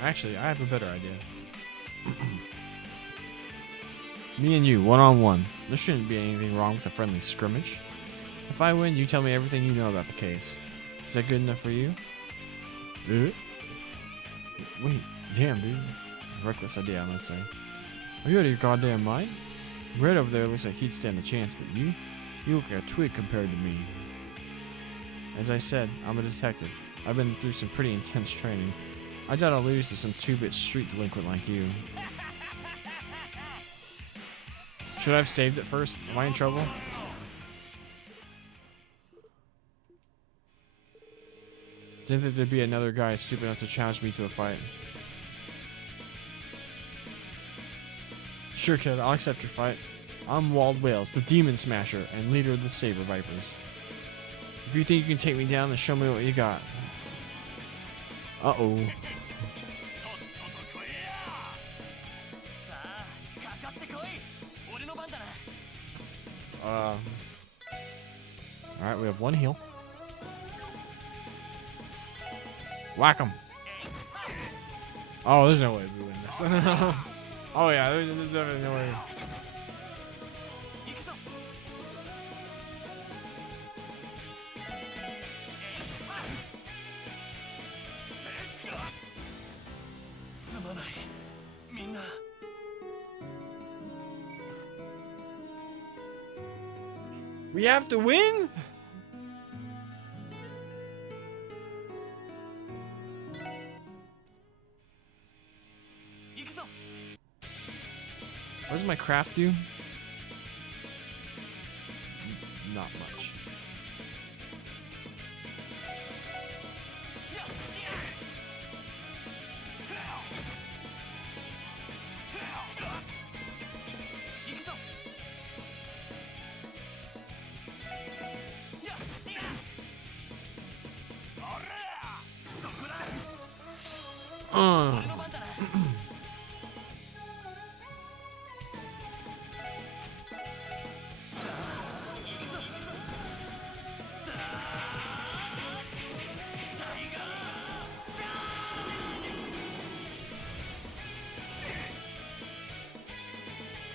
Actually, I have a better idea. Me and you, one-on-one. There shouldn't be anything wrong with a friendly scrimmage. If I win, you tell me everything you know about the case. Is that good enough for you? Wait, damn, dude. Reckless idea, I must say. Are you out of your goddamn mind? Red over there looks like he'd stand a chance, but you look like a twig compared to me. As I said, I'm a detective. I've been through some pretty intense training. I doubt I'll lose to some two-bit street delinquent like you. Should I have saved it first? Am I in trouble? Didn't think there'd be another guy stupid enough to challenge me to a fight. Sure, kid, I'll accept your fight. I'm Wald Wales, the Demon Smasher and leader of the Saber Vipers. If you think you can take me down, then show me what you got. Uh-oh. Alright, we have one heal. Whack him. Oh, there's no way we win this. Oh yeah, there's definitely no way. We have to win? What does my craft do? Not much.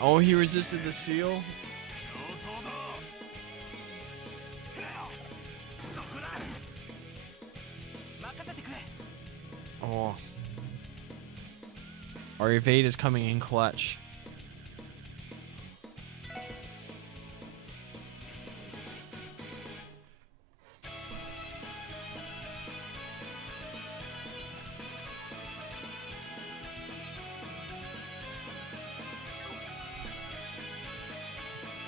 Oh, he resisted the seal? Oh. Our evade is coming in clutch.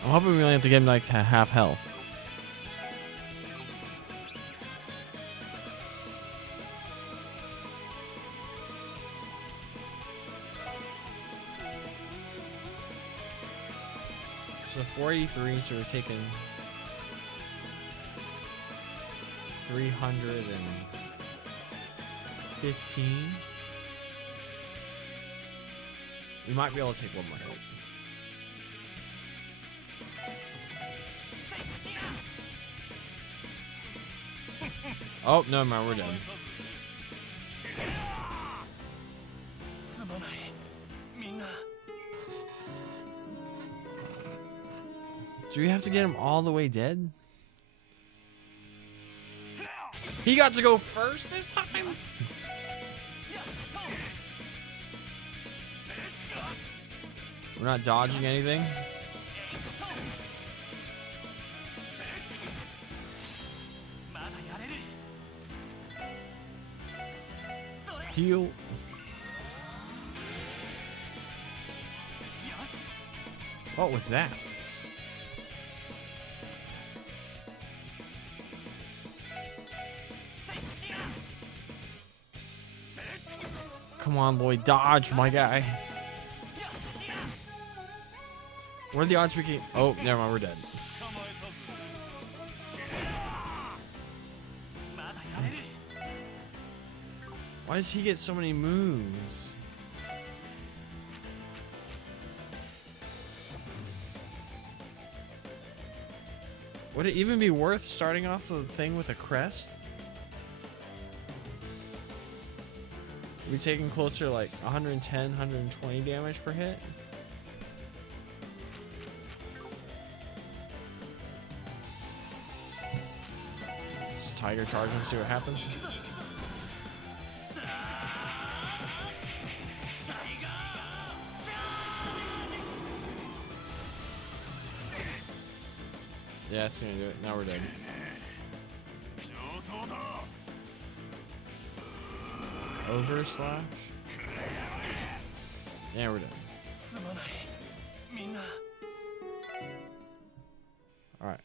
I'm hoping we only have to get him like to half health. So 483, so we're taking 315. We might be able to take one more hit. Oh, no, man, we're done. Do we have to get him all the way dead? He got to go first this time? We're not dodging anything? Heal. What was that? Come on, Lloyd, dodge, my guy. What are the odds we can... Oh, never mind, we're dead. Why does he get so many moves? Would it even be worth starting off the thing with a crest? Are we taking closer to like 110, 120 damage per hit? Just Tiger charge and see what happens. Yeah, that's gonna do it. Now we're dead. Over slash. Yeah, we're done. Alright.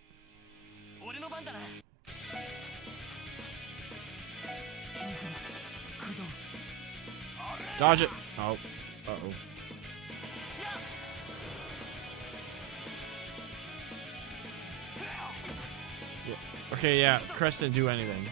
Dodge it. Oh. Uh-oh. Okay, yeah, Crest didn't do anything.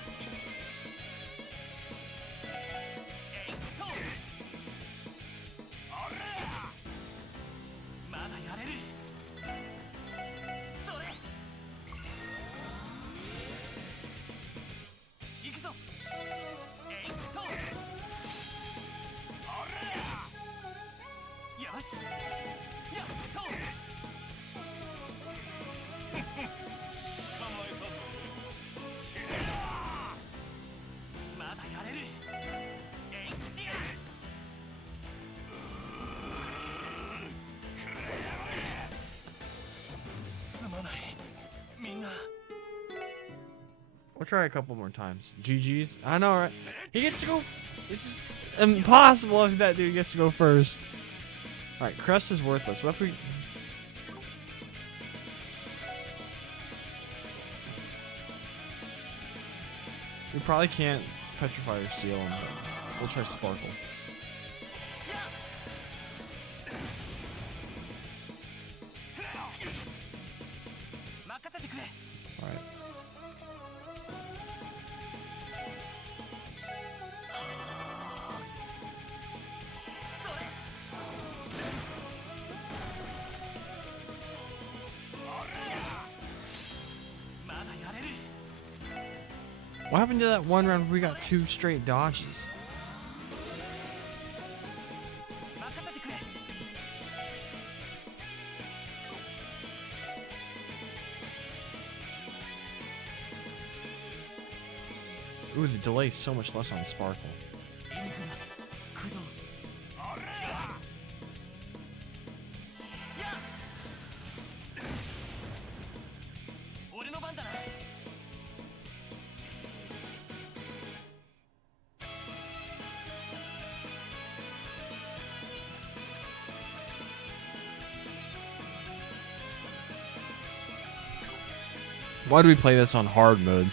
We'll try a couple more times. GG's. I know, right? He gets to go. This is impossible if that dude gets to go first. Alright, Crest is worthless. What if we... We probably can't petrify or seal him. We'll try Sparkle. Alright. What happened to that one round where we got 2 straight dodges? Ooh, the delay's so much less on Sparkle. Why do we play this on hard mode?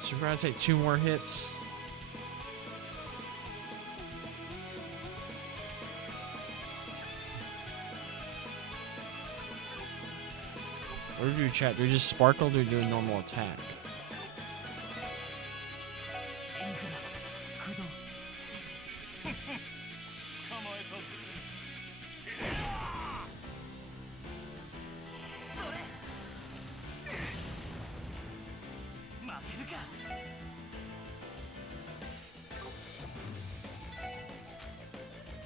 So we're gonna take 2 more hits. What do we do, chat? Do we just Sparkle or do we do a normal attack?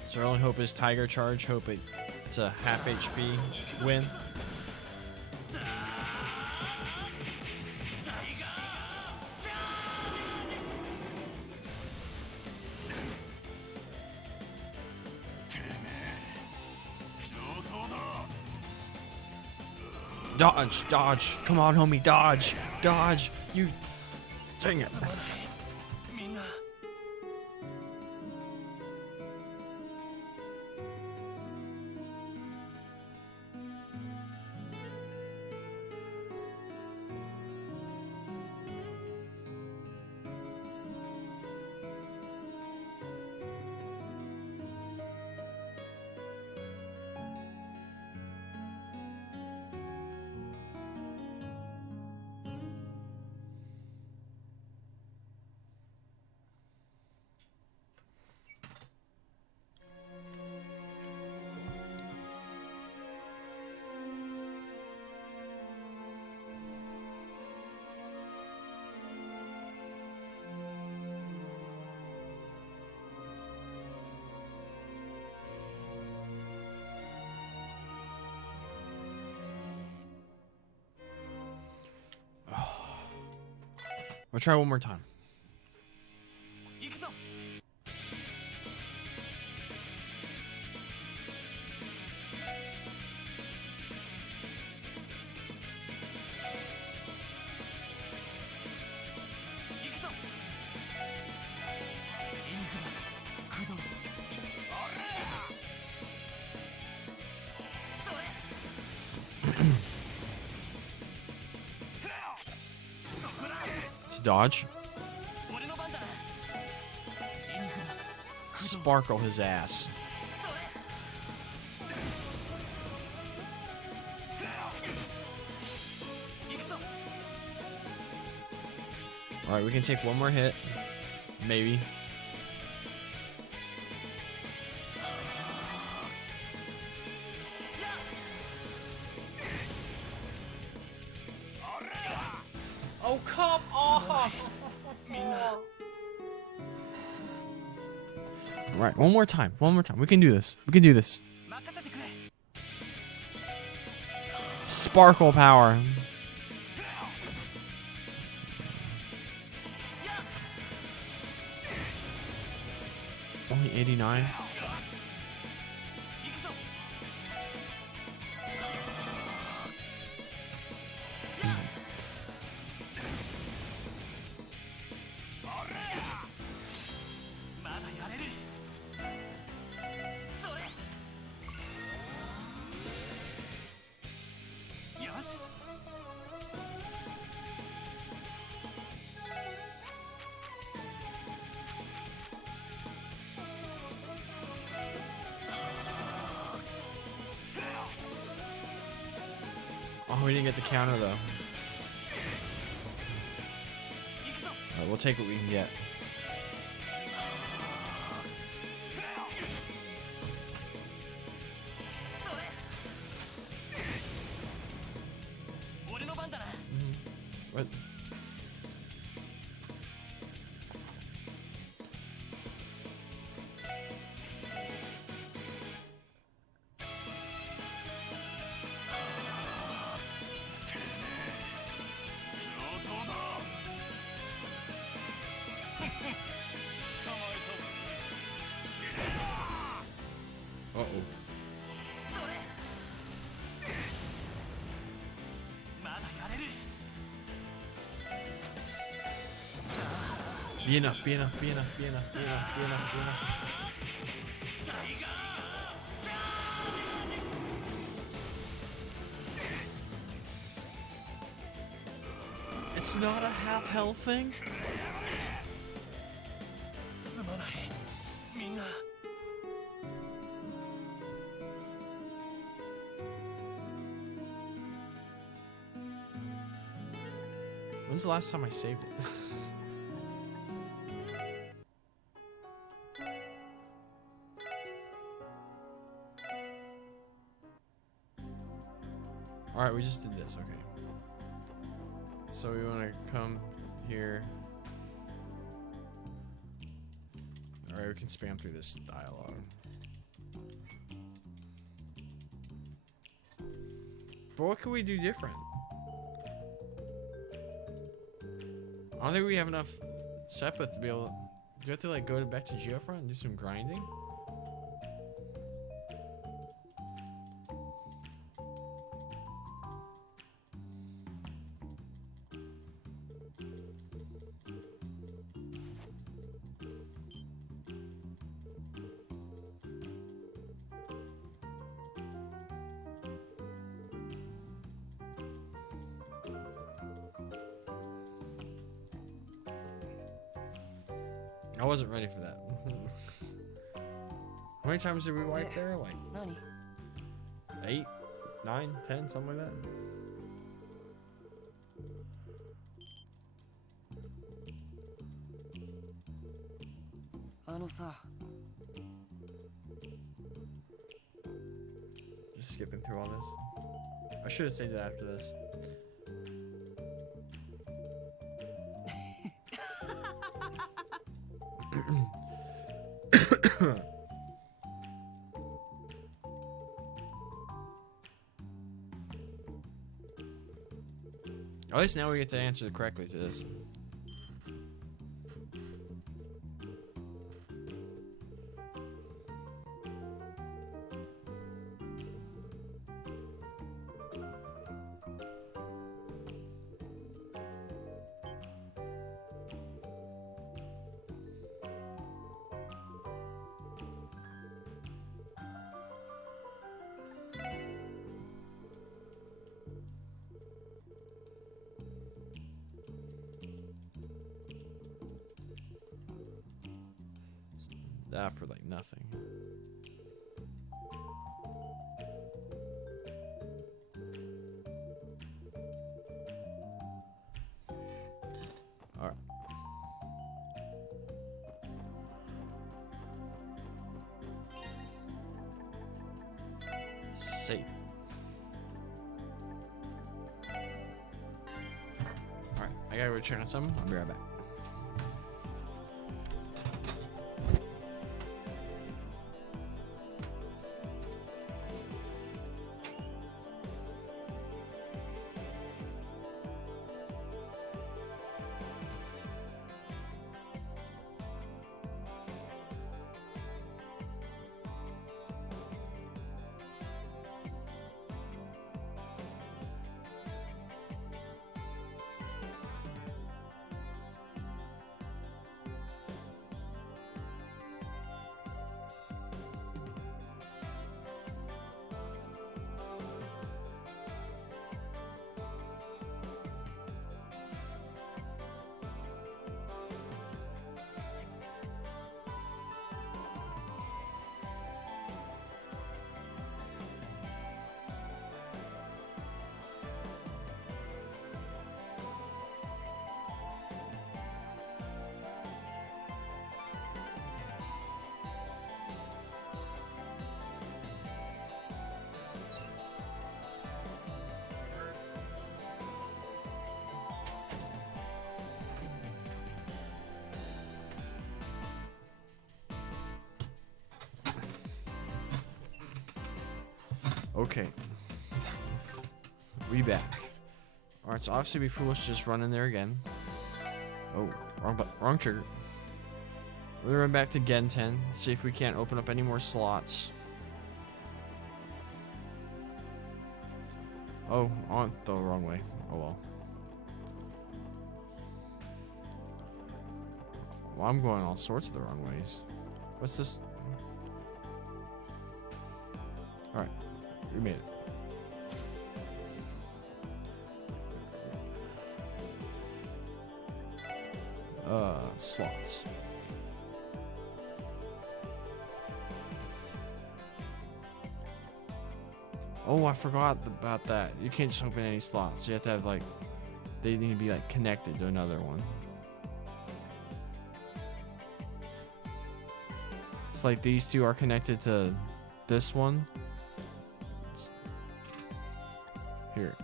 So our only hope is Tiger Charge. Hope it's a half HP win. Dodge, dodge. Come on, homie, dodge. Dodge. You. Dang it. I'll try one more time. To dodge. Sparkle his ass. Alright, we can take one more hit. Maybe. Oh, come on! Alright, one more time. One more time. We can do this. We can do this. Sparkle power. Only 89. Oh, we didn't get the counter though. Alright, we'll take what we can get. What? Uh-oh. Be enough, be enough, be enough, be enough, be enough, be enough, be enough. It's not a half health thing? When's the last time I saved it? Alright, we just did this, okay. So we want to come here. Alright, we can spam through this dialogue. But what can we do different? I don't think we have enough Sepith to be able to... Do you have to like go back to Geofront and do some grinding? I wasn't ready for that. How many times did we wipe there? Like 8, 9, 10, something like that? Just skipping through all this. I should have saved it after this. At least now we get to answer correctly to this. That for like nothing. Alright. safe. Alright, I gotta return on something. I'll be right back. Okay. We back. Alright, so obviously it'd be foolish to just run in there again. Oh, wrong trigger. We're gonna run back to Gen 10, see if we can't open up any more slots. Oh, on the wrong way. Oh well. Well, I'm going all sorts of the wrong ways. What's this? Alright, we made it. Slots. Oh, I forgot about that. You can't just open any slots. You have to have, like, they need to be, like, connected to another one. It's like these two are connected to this one. Here.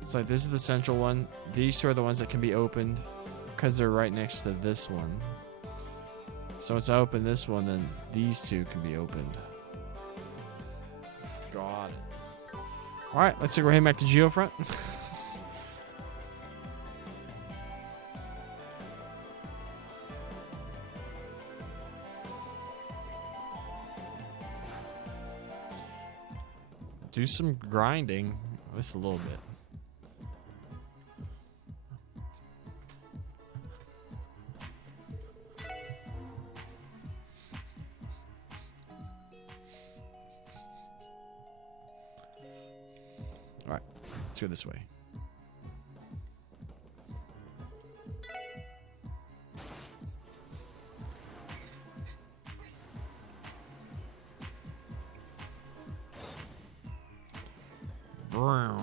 It's like this is the central one. These two are the ones that can be opened because they're right next to this one. So once I open this one, then these two can be opened. Got it. Alright, let's take we're heading back to Geofront. Do some grinding. Just a little bit. Alright, let's go this way. Brown.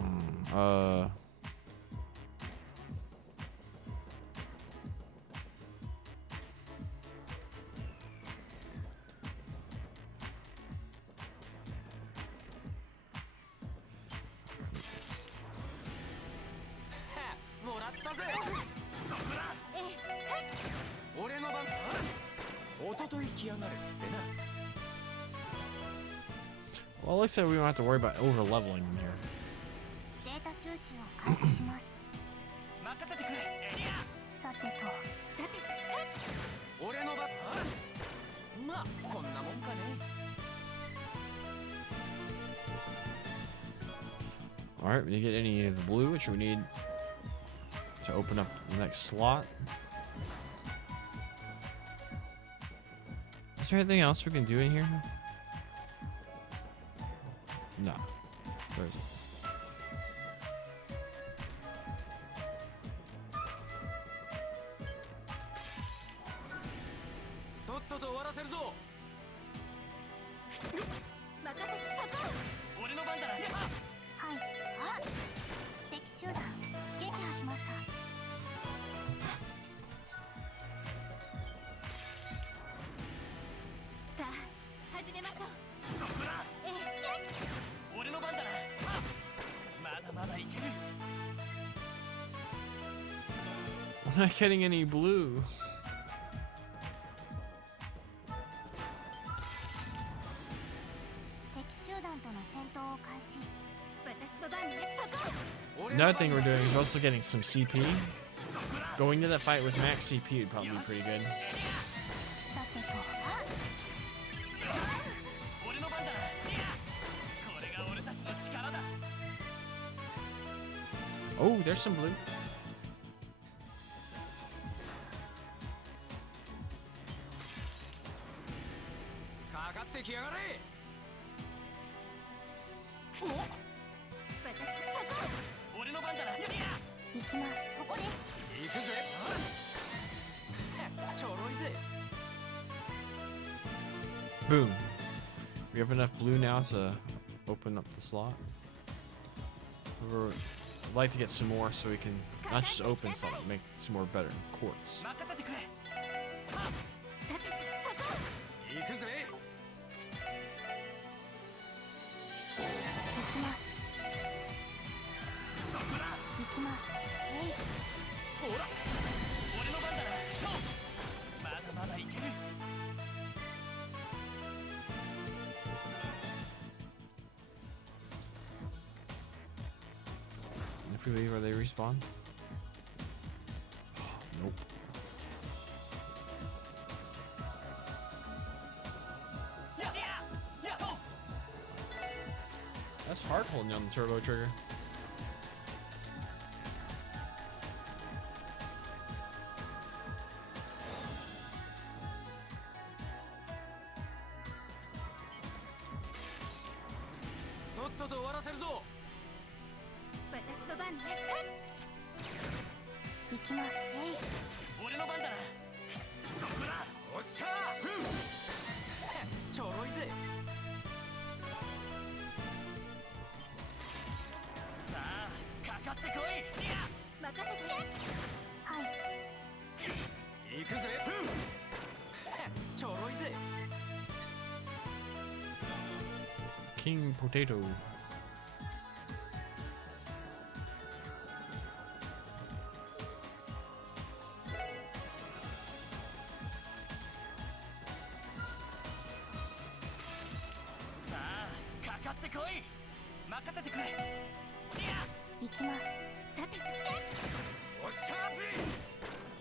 Well, it looks like we don't have to worry about over leveling in here. Alright, we didn't get any of the blue, which we need to open up the next slot. Is there anything else we can do in here? No. There isn't. I'm not getting any blue. 敵集団との戦闘を開始。私の番ね。そこ。 Another thing we're doing is also getting some CP. Going to that fight with max CP would probably be pretty good. さてと。 俺の番だ。これが俺たちの力だ。 Oh, there's some blue. かかってきやがれ。私そこ。 俺の番だな。行きます。そこです。 行くぜ。ちょろいぜ。 Boom. We have enough blue now to open up the slot. I'd like to get some more so we can not just open some, make some more better quartz. 任せてくれ。さあ、さてそこ。 行くぜ。 行きます。行きます。えい。 ほら、俺の番だな。まだまだいける。 If we leave, are they respawn? Nope. That's hard holding on the turbo trigger. とっとと終わらせるぞ。 私の番ね。行きます。えい。 俺の番だな。おっしゃー。ちょろいぜ。さあ、かかってこい。任せて。はい。行くぜ。ちょろいぜ。 King Potato. さあ、かかってこい。任せてくれ。行きます。さて。おっしゃーぜ。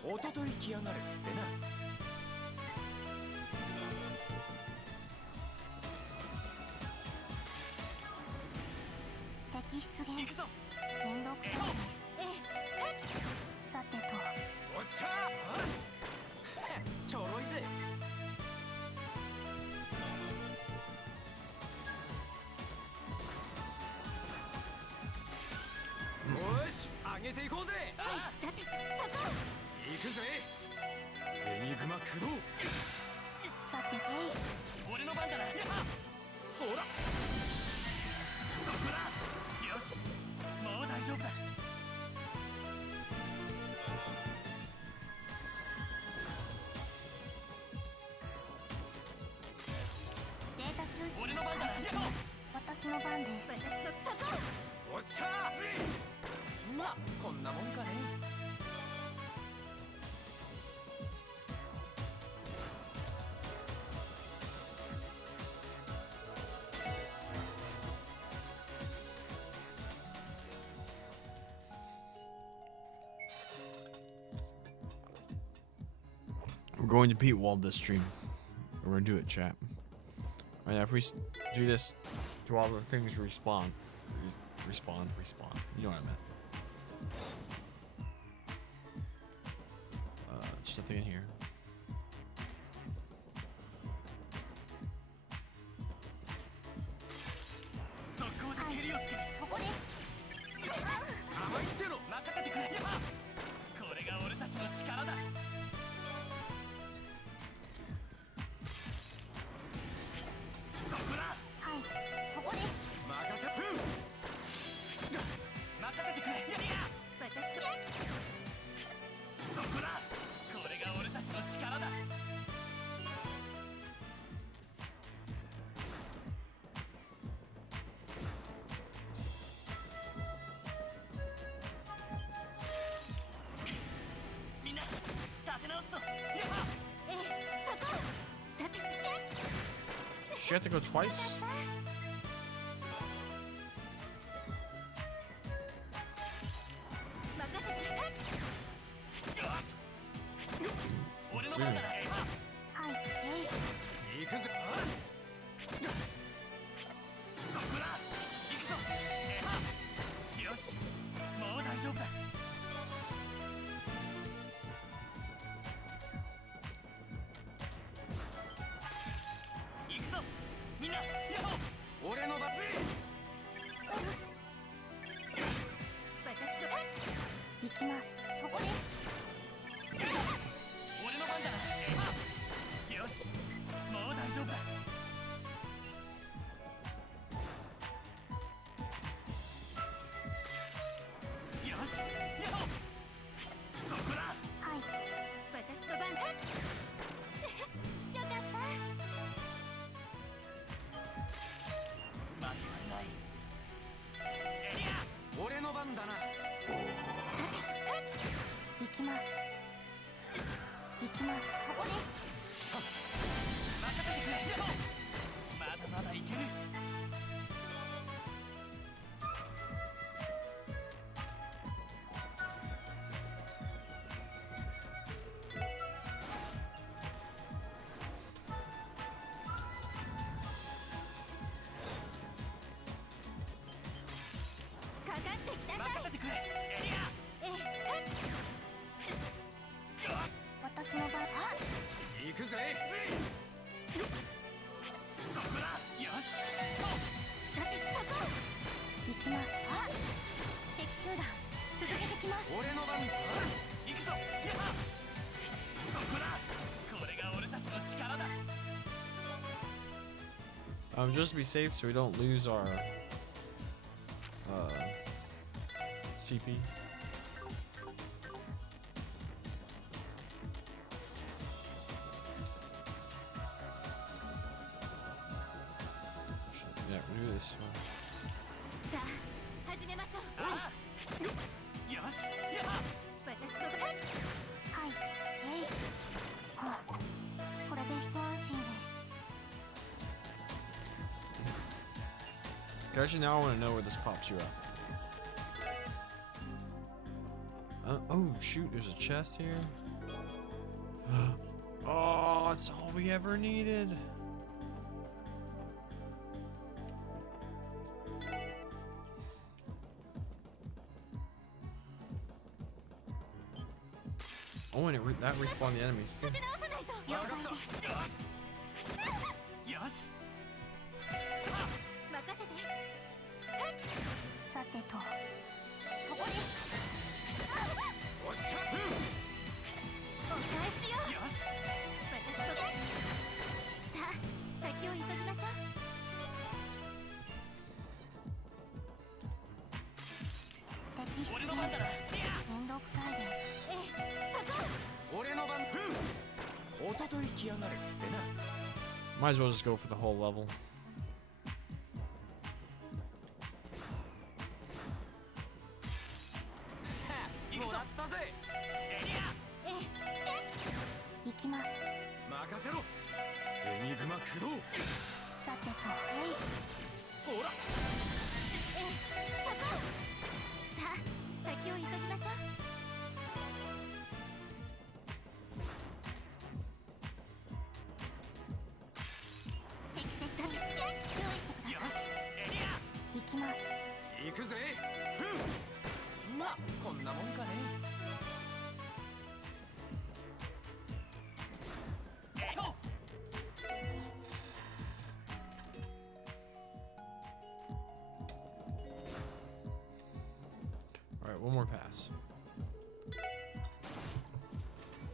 おととい来やがるってな。 敵出現。行くぞ。面倒くさいです。ええ。さてと。おっしゃー。ちょろいぜ。 よし、上げていこうぜ。さてそこ。行くぜ。エニグマ駆動。さて。えい。 俺の番だな。ほら。よし、もう大丈夫だ。 データ収集俺の番だ。開始します。私の番です。私のそこ。 おっしゃーぜ。まあ、こんなもんかね。 We're going to beat Wall this stream. We're gonna do it, chat. And if we do this, do all the things respawn. Respawn. You know what I meant. Just something in here. 速攻で蹴りをつける。そこです。甘いってろ。任せてくれ。これが俺たちの力だ。 はい。そこです。任せてくれ。私の。これが俺たちの力だ。 さぞやはええそこさて She had to go twice? 任せて俺の番だなはいえい行くぞそこだ行くぞよしもう大丈夫だ行くぞみんなやっほ俺の番私と行きますそこです俺の番だなよしもう大丈夫だよしやっほそこだはい私の番よかった負けられないエリア俺の番だな行きます行きますそこです任せてくれよまだまだいけるかかってきなさい任せてくれエリアええ私の番行くぜそこだよしさてそこ行きます敵集団続けてきます俺の番だ行くぞやはそこだこれが俺たちの力だ Just to be safe so we don't lose our CP. Yeah, we'll do this one. さあ始めましょうああよしやは私の番はいえいこれで一安心です Actually, now I want to know where this pops you up. Oh shoot, there's a chest here. Oh, it's all we ever needed. Oh, and that respawned the enemies too. 立て直さないと了解ですよし任せてさてとそこですおっしゃお返しよよし私とさあ先を急ぎましょう敵出現俺の番だな面倒くさいですええそこ俺の番おととい来やがれってな Might as well just go for the whole level. もらったぜエリアええ行きます任せろエニグマ駆動さてとほらええそこさあ先を急ぎましょう適切に用意してくださいよしエリア行きます行くぜまあこんなもんかねえいこ Alright, one more pass.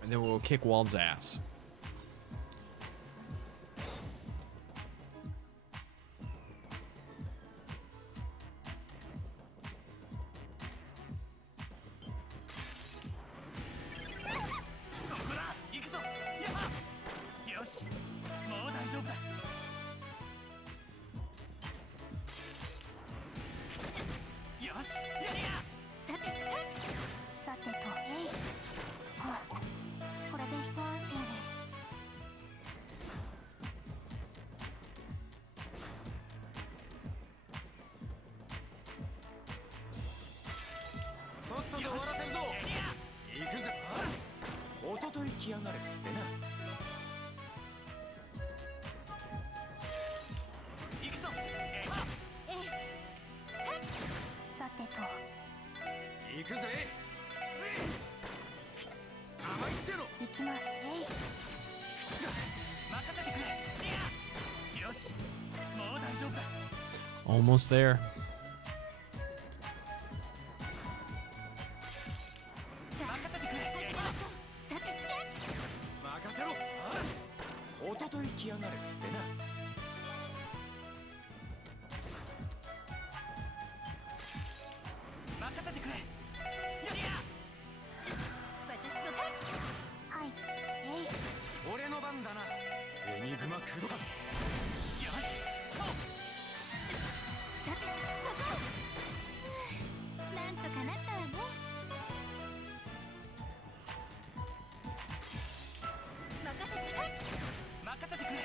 And then we'll kick Wald's ass. せるぞ。行くぜ。おととい来やがれってな。行くぞ。ええさてと行くぜ。甘いってろ。行きます。任せてくれ。よし、もう大丈夫だ。 Almost there. 任せてくれ。始めましょう。さて任せろ。おととい来やがれってな。任せてくれ。私のはい。俺の番だな。エニグマクドカン。よし、そう。さてそこなんとかなったわね。任せて任せてくれ。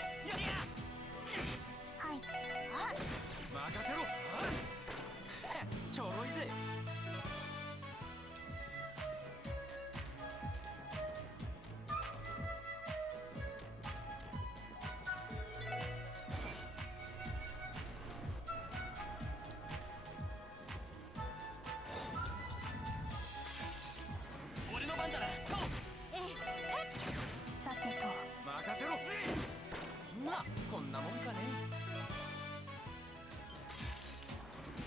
はい。任せろ。ちょろいぜ。俺の番だな。そう。さてと任せろ。まあこんなもんかね。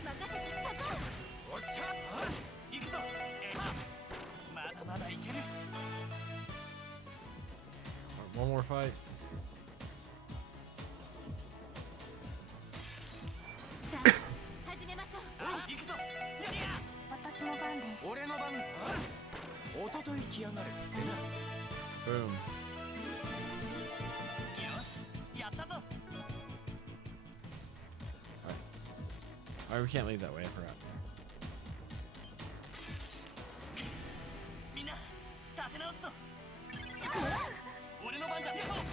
任せてそこおっしゃ。行くぞ。まだまだいける。 One more fight. さあ始めましょう。行くぞ。私の番です。俺の番。おととい来やがれってな。 Boom. よし、やったぞ。 Alright, we can't leave that way. I forgot. みんな立て直すぞ。俺の番だ。よかった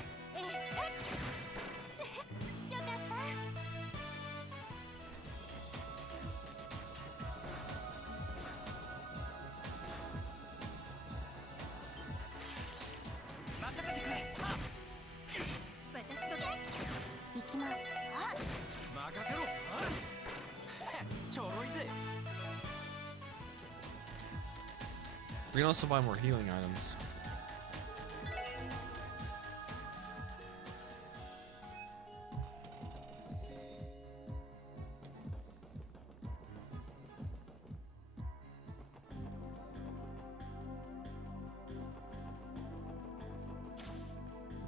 任せてくれ。さあ、私の行きます。任せろ。ちょろいぜ。 We can also buy more healing items.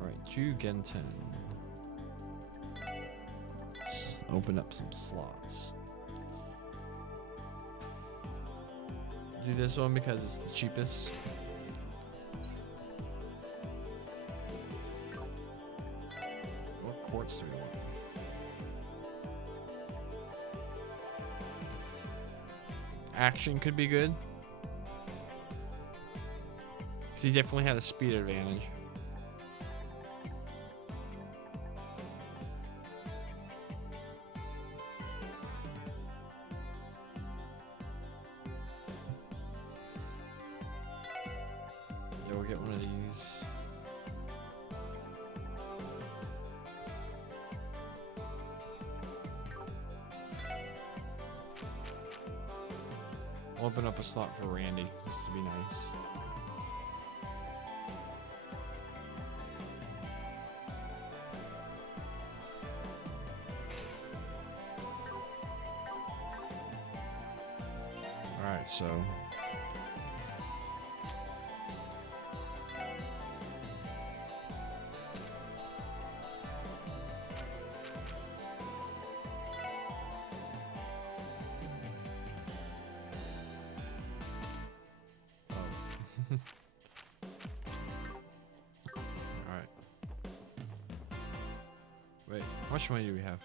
Alright, Jugenten. Open up some slots. Do this one because it's the cheapest. What quartz do we want? Action could be good. Because he definitely had a speed advantage. Yeah, we'll get one of these. I'll open up a slot for Randy, just to be nice. Alright, so alright. Wait, how much money do we have?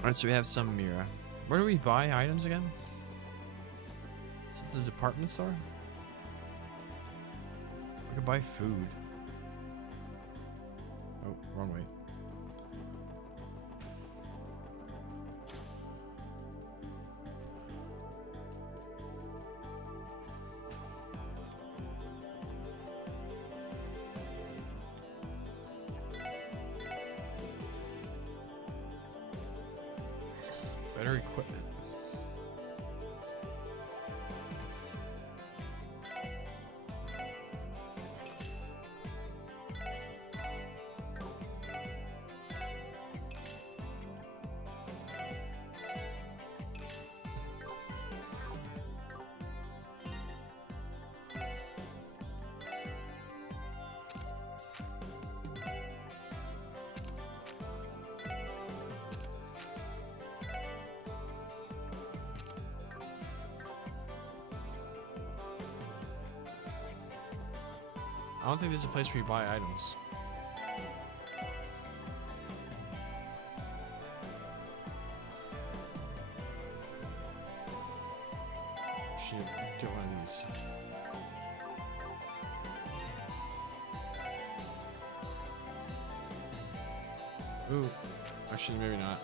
Alright, so we have some Mira. Where do we buy items again? Is it the department store? We could buy food. Oh, wrong way. I don't think there's a place where you buy items. Should get one of these. Ooh, actually maybe not.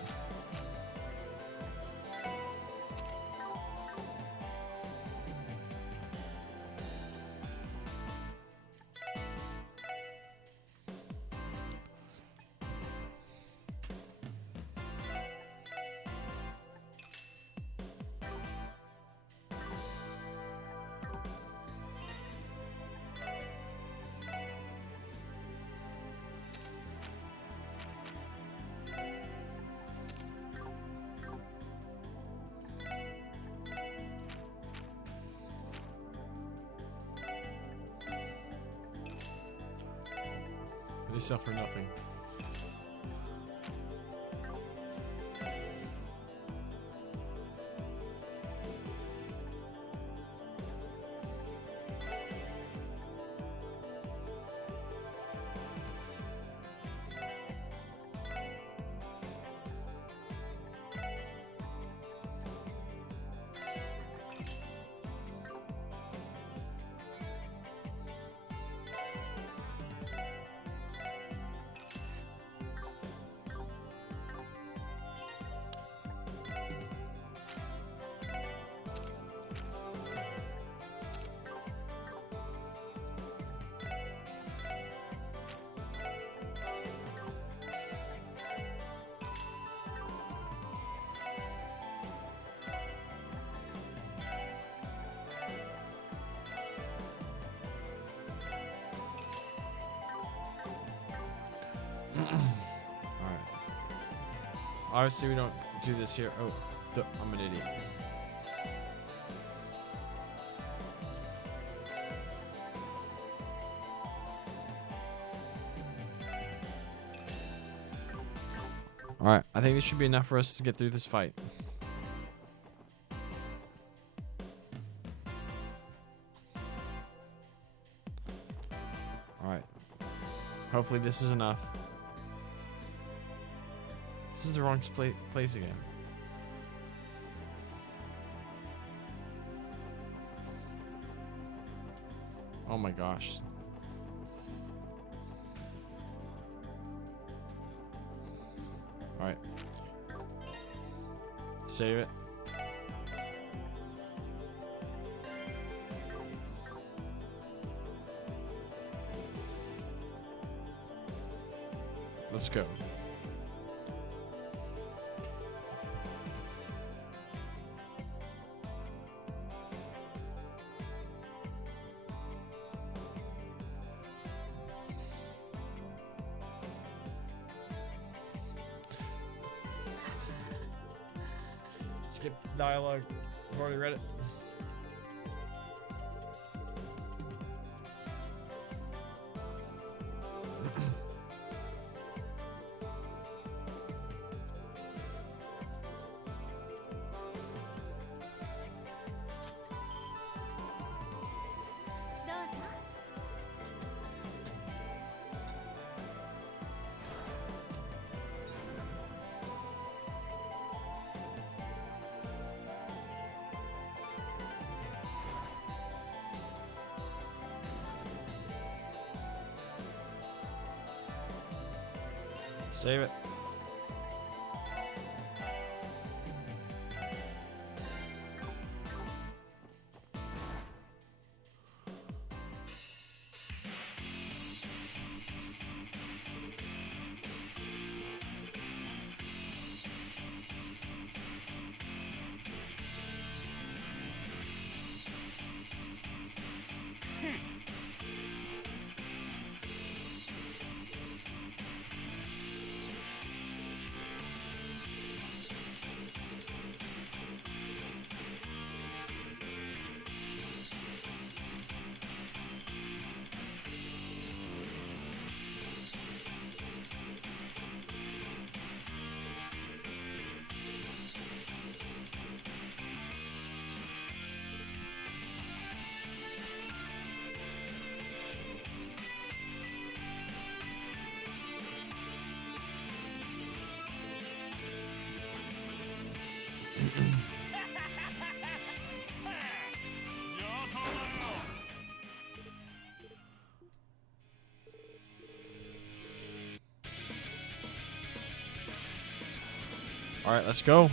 They sell for nothing. Alright. Obviously we don't do this here. Oh, I'm an idiot. Alright, I think this should be enough for us to get through this fight. Alright. Hopefully this is enough. This is the wrong place again. Oh my gosh. Alright. Save it. Let's go. Skip dialogue. I've already read it. Save it. All right, let's go. と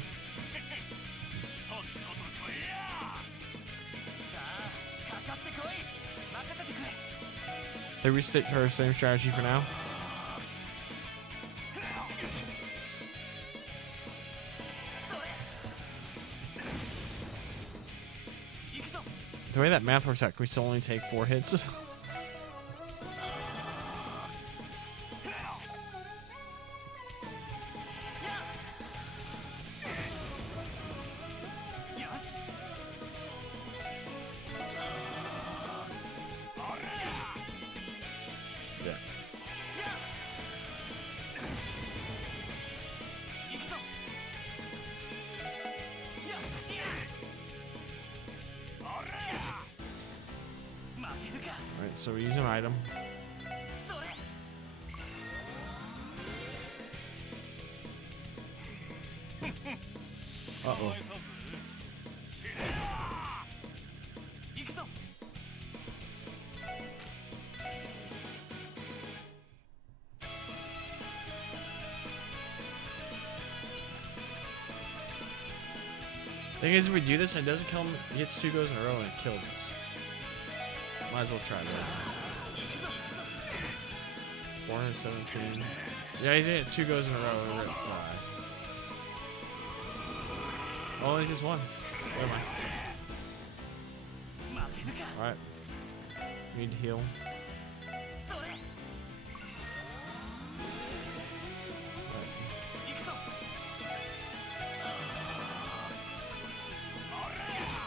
っとと来いや。さあかかってこい。任せてくれ。 Did we stick to our same strategy for now? それ。行くぞ。 The way that math works out, can we still only take 4 hits? よし。 Yeah. 行くぞ。やっ負けるか。 All right, so we use an item. それ。 Uh-oh. 行くぞ。 Thing is, if we do this and it doesn't kill him, he gets 2 goes in a row and it kills us. Might as well try that. 417. Yeah, he's gonna get 2 goes in a row. We're gonna die. Oh, he just won. Never mind. 負けるか。 All right. We need to heal. それ。 行くぞ。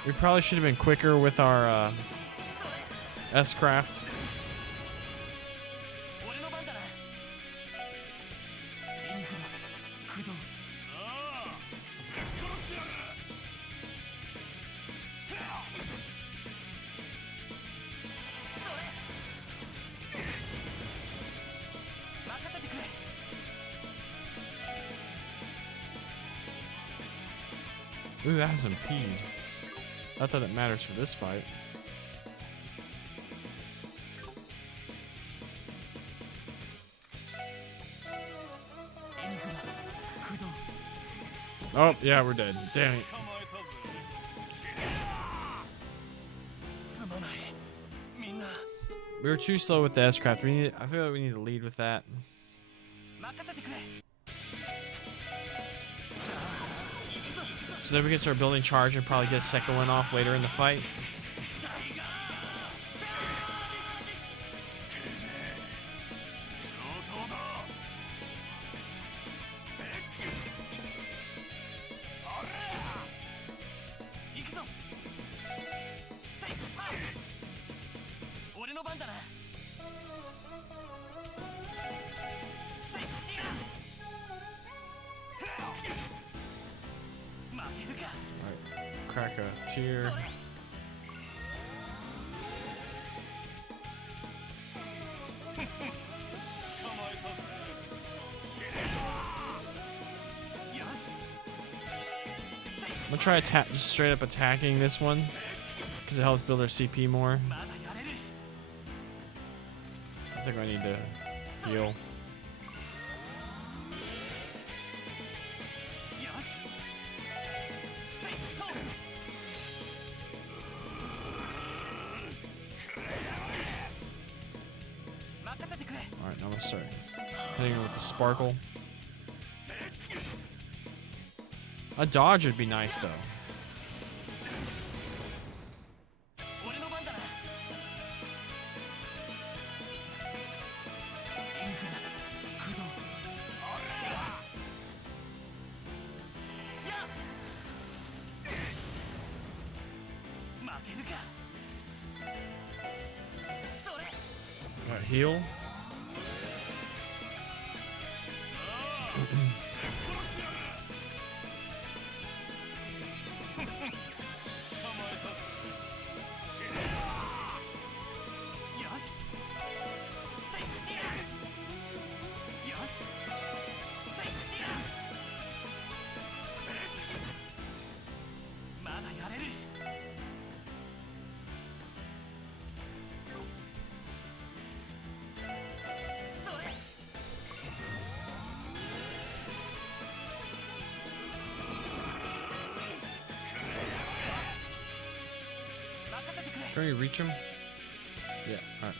We probably should have been quicker with our S-Craft. 俺の番だな。インフラ駆動。ああ。殺してやる。それ。任せてくれ。 Ooh, that has impede. Not that it matters for this fight. Oh, yeah, we're dead. Damn it. すまない。みんな。 We were too slow with the S-Craft. I feel like we need to lead with that. 任せてくれ。 So then we can start building charge and probably get a second one off later in the fight. 行くぞ。俺の番だな。 Alright, crack a tier. I'm gonna try just straight up attacking this one because it helps build our CP more. I think I need to heal. Alright, now I'm gonna start hitting her with the sparkle. A dodge would be nice though. Alright, heal. せてくれ。 Can we reach him? Yeah, alright.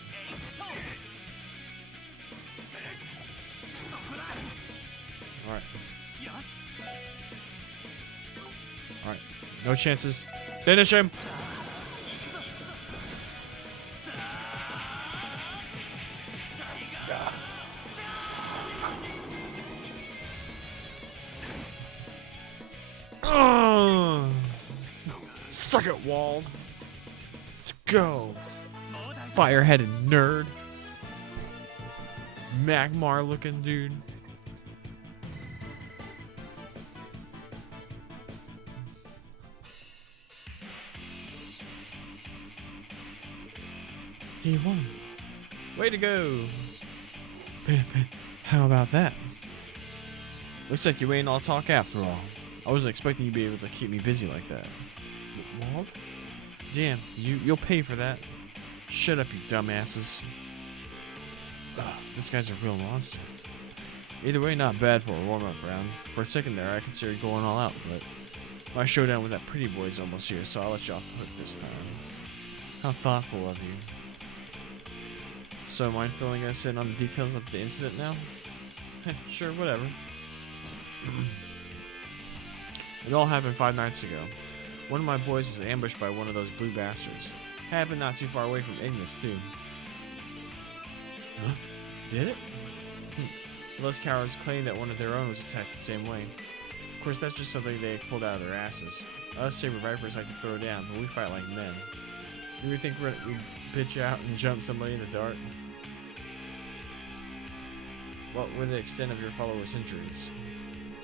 ここだ。 Alright. よし。 Alright. No chances. Finish him! Suck it, Wald. Let's go. もう大丈夫。 Fire-headed nerd. Magmar looking dude. He won. Way to go. How about that? Looks like you ain't all talk after all. I wasn't expecting you to be able to keep me busy like that. Wald? Damn, you'll pay for that. Shut up, you dumbasses. Ugh, this guy's a real monster. Either way, not bad for a warm-up round. For a second there, I considered going all out, but my showdown with that pretty boy is almost here, so I'll let you off the hook this time. How thoughtful of you. So, mind filling us in on the details of the incident now? Sure, whatever. It all happened 5 nights ago. One of my boys was ambushed by one of those blue bastards. Happened not too far away from Ignis, too. Huh? Did it? Those cowards claim that one of their own was attacked the same way. Of course, that's just something they pulled out of their asses. Us Saber Vipers like to throw down, but we fight like men. You would think we'd pitch out and jump somebody in the dark? What were the extent of your follower's injuries?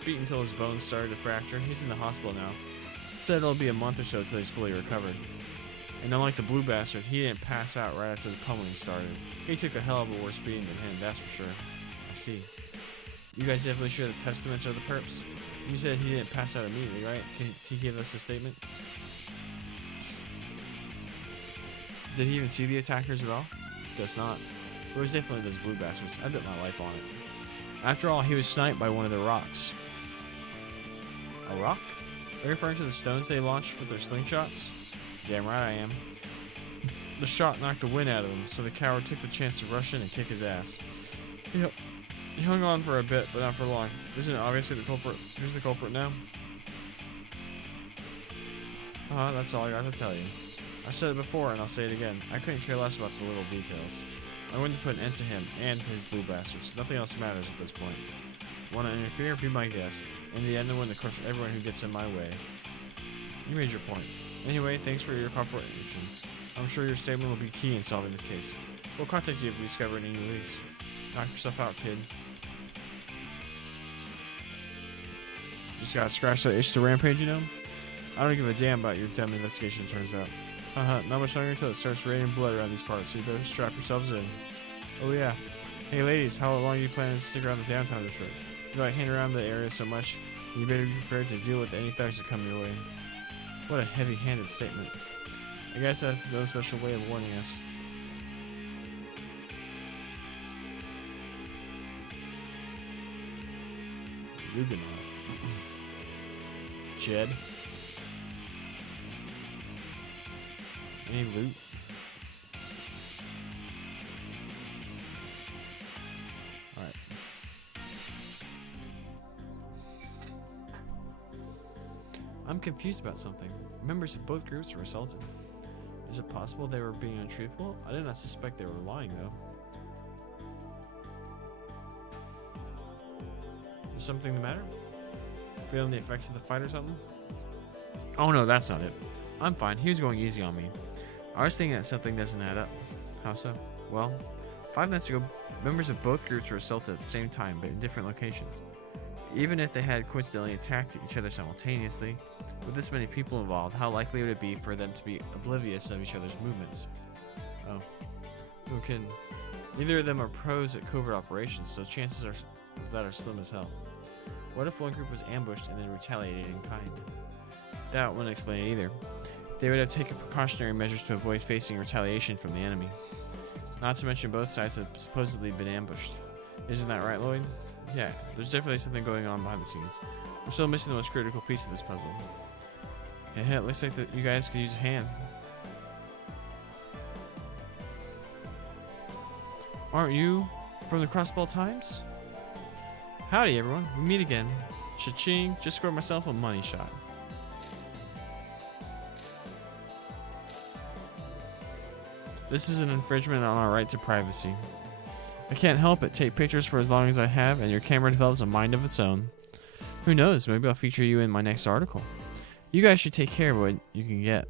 Beat until his bones started to fracture. He's in the hospital now. Said it'll be a month or so till he's fully recovered. And unlike the blue bastard, he didn't pass out right after the pummeling started. He took a hell of a worse beating than him, that's for sure. I see. You guys definitely share the testaments of the perps? You said he didn't pass out immediately, right? Can he give us a statement? Did he even see the attackers at all? Guess not. It was definitely those blue bastards. I bet my life on it. After all, he was sniped by one of their rocks. A rock? Are you referring to the stones they launched with their slingshots? Damn right I am. The shot knocked the wind out of him, so the coward took the chance to rush in and kick his ass. He hung on for a bit, but not for long. Isn't it obviously the culprit? Who's the culprit now? That's all I got to tell you. I said it before, and I'll say it again. I couldn't care less about the little details. I wanted to put an end to him and his blue bastards. Nothing else matters at this point. Want to interfere? Be my guest. In the end, I'm going to crush everyone who gets in my way. You made your point. Anyway, thanks for your cooperation. I'm sure your statement will be key in solving this case. We'll contact you if we discover any new leads. Knock yourself out, kid. Just gotta scratch that itch to rampage, you know? I don't give a damn about your dumb investigation, turns out. Not much longer until it starts raining blood around these parts, so you better strap yourselves in. Oh yeah. Hey ladies, how long are you planning to stick around the downtown district? You like hanging around the area so much, you better be prepared to deal with any thugs that come your way. What a heavy-handed statement. I guess that's his own special way of warning us. Rubenov. Jed. Any loot? Alright. I'm confused about something. Members of both groups were assaulted. Is it possible they were being untruthful? I did not suspect they were lying, though. Is something the matter? Feeling the effects of the fight or something? Oh no, that's not it. I'm fine. He was going easy on me. I was thinking that something doesn't add up. How so? Well, 5 nights ago, members of both groups were assaulted at the same time, but in different locations. Even if they had coincidentally attacked each other simultaneously, with this many people involved, how likely would it be for them to be oblivious of each other's movements? Oh, no kidding. Neither of them are pros at covert operations, so chances of that are slim as hell. What if one group was ambushed and then retaliated in kind? That wouldn't explain it either. They would have taken precautionary measures to avoid facing retaliation from the enemy. Not to mention both sides have supposedly been ambushed. Isn't that right, Lloyd? Yeah, there's definitely something going on behind the scenes. We're still missing the most critical piece of this puzzle. Yeah, it looks like that you guys could use a hand. Aren't you from the Crossbell Times? Howdy, everyone. We meet again. Cha-ching. Just scored myself a money shot. This is an infringement on our right to privacy. I can't help it. Take pictures for as long as I have, and your camera develops a mind of its own. Who knows? Maybe I'll feature you in my next article. You guys should take care of what you can get.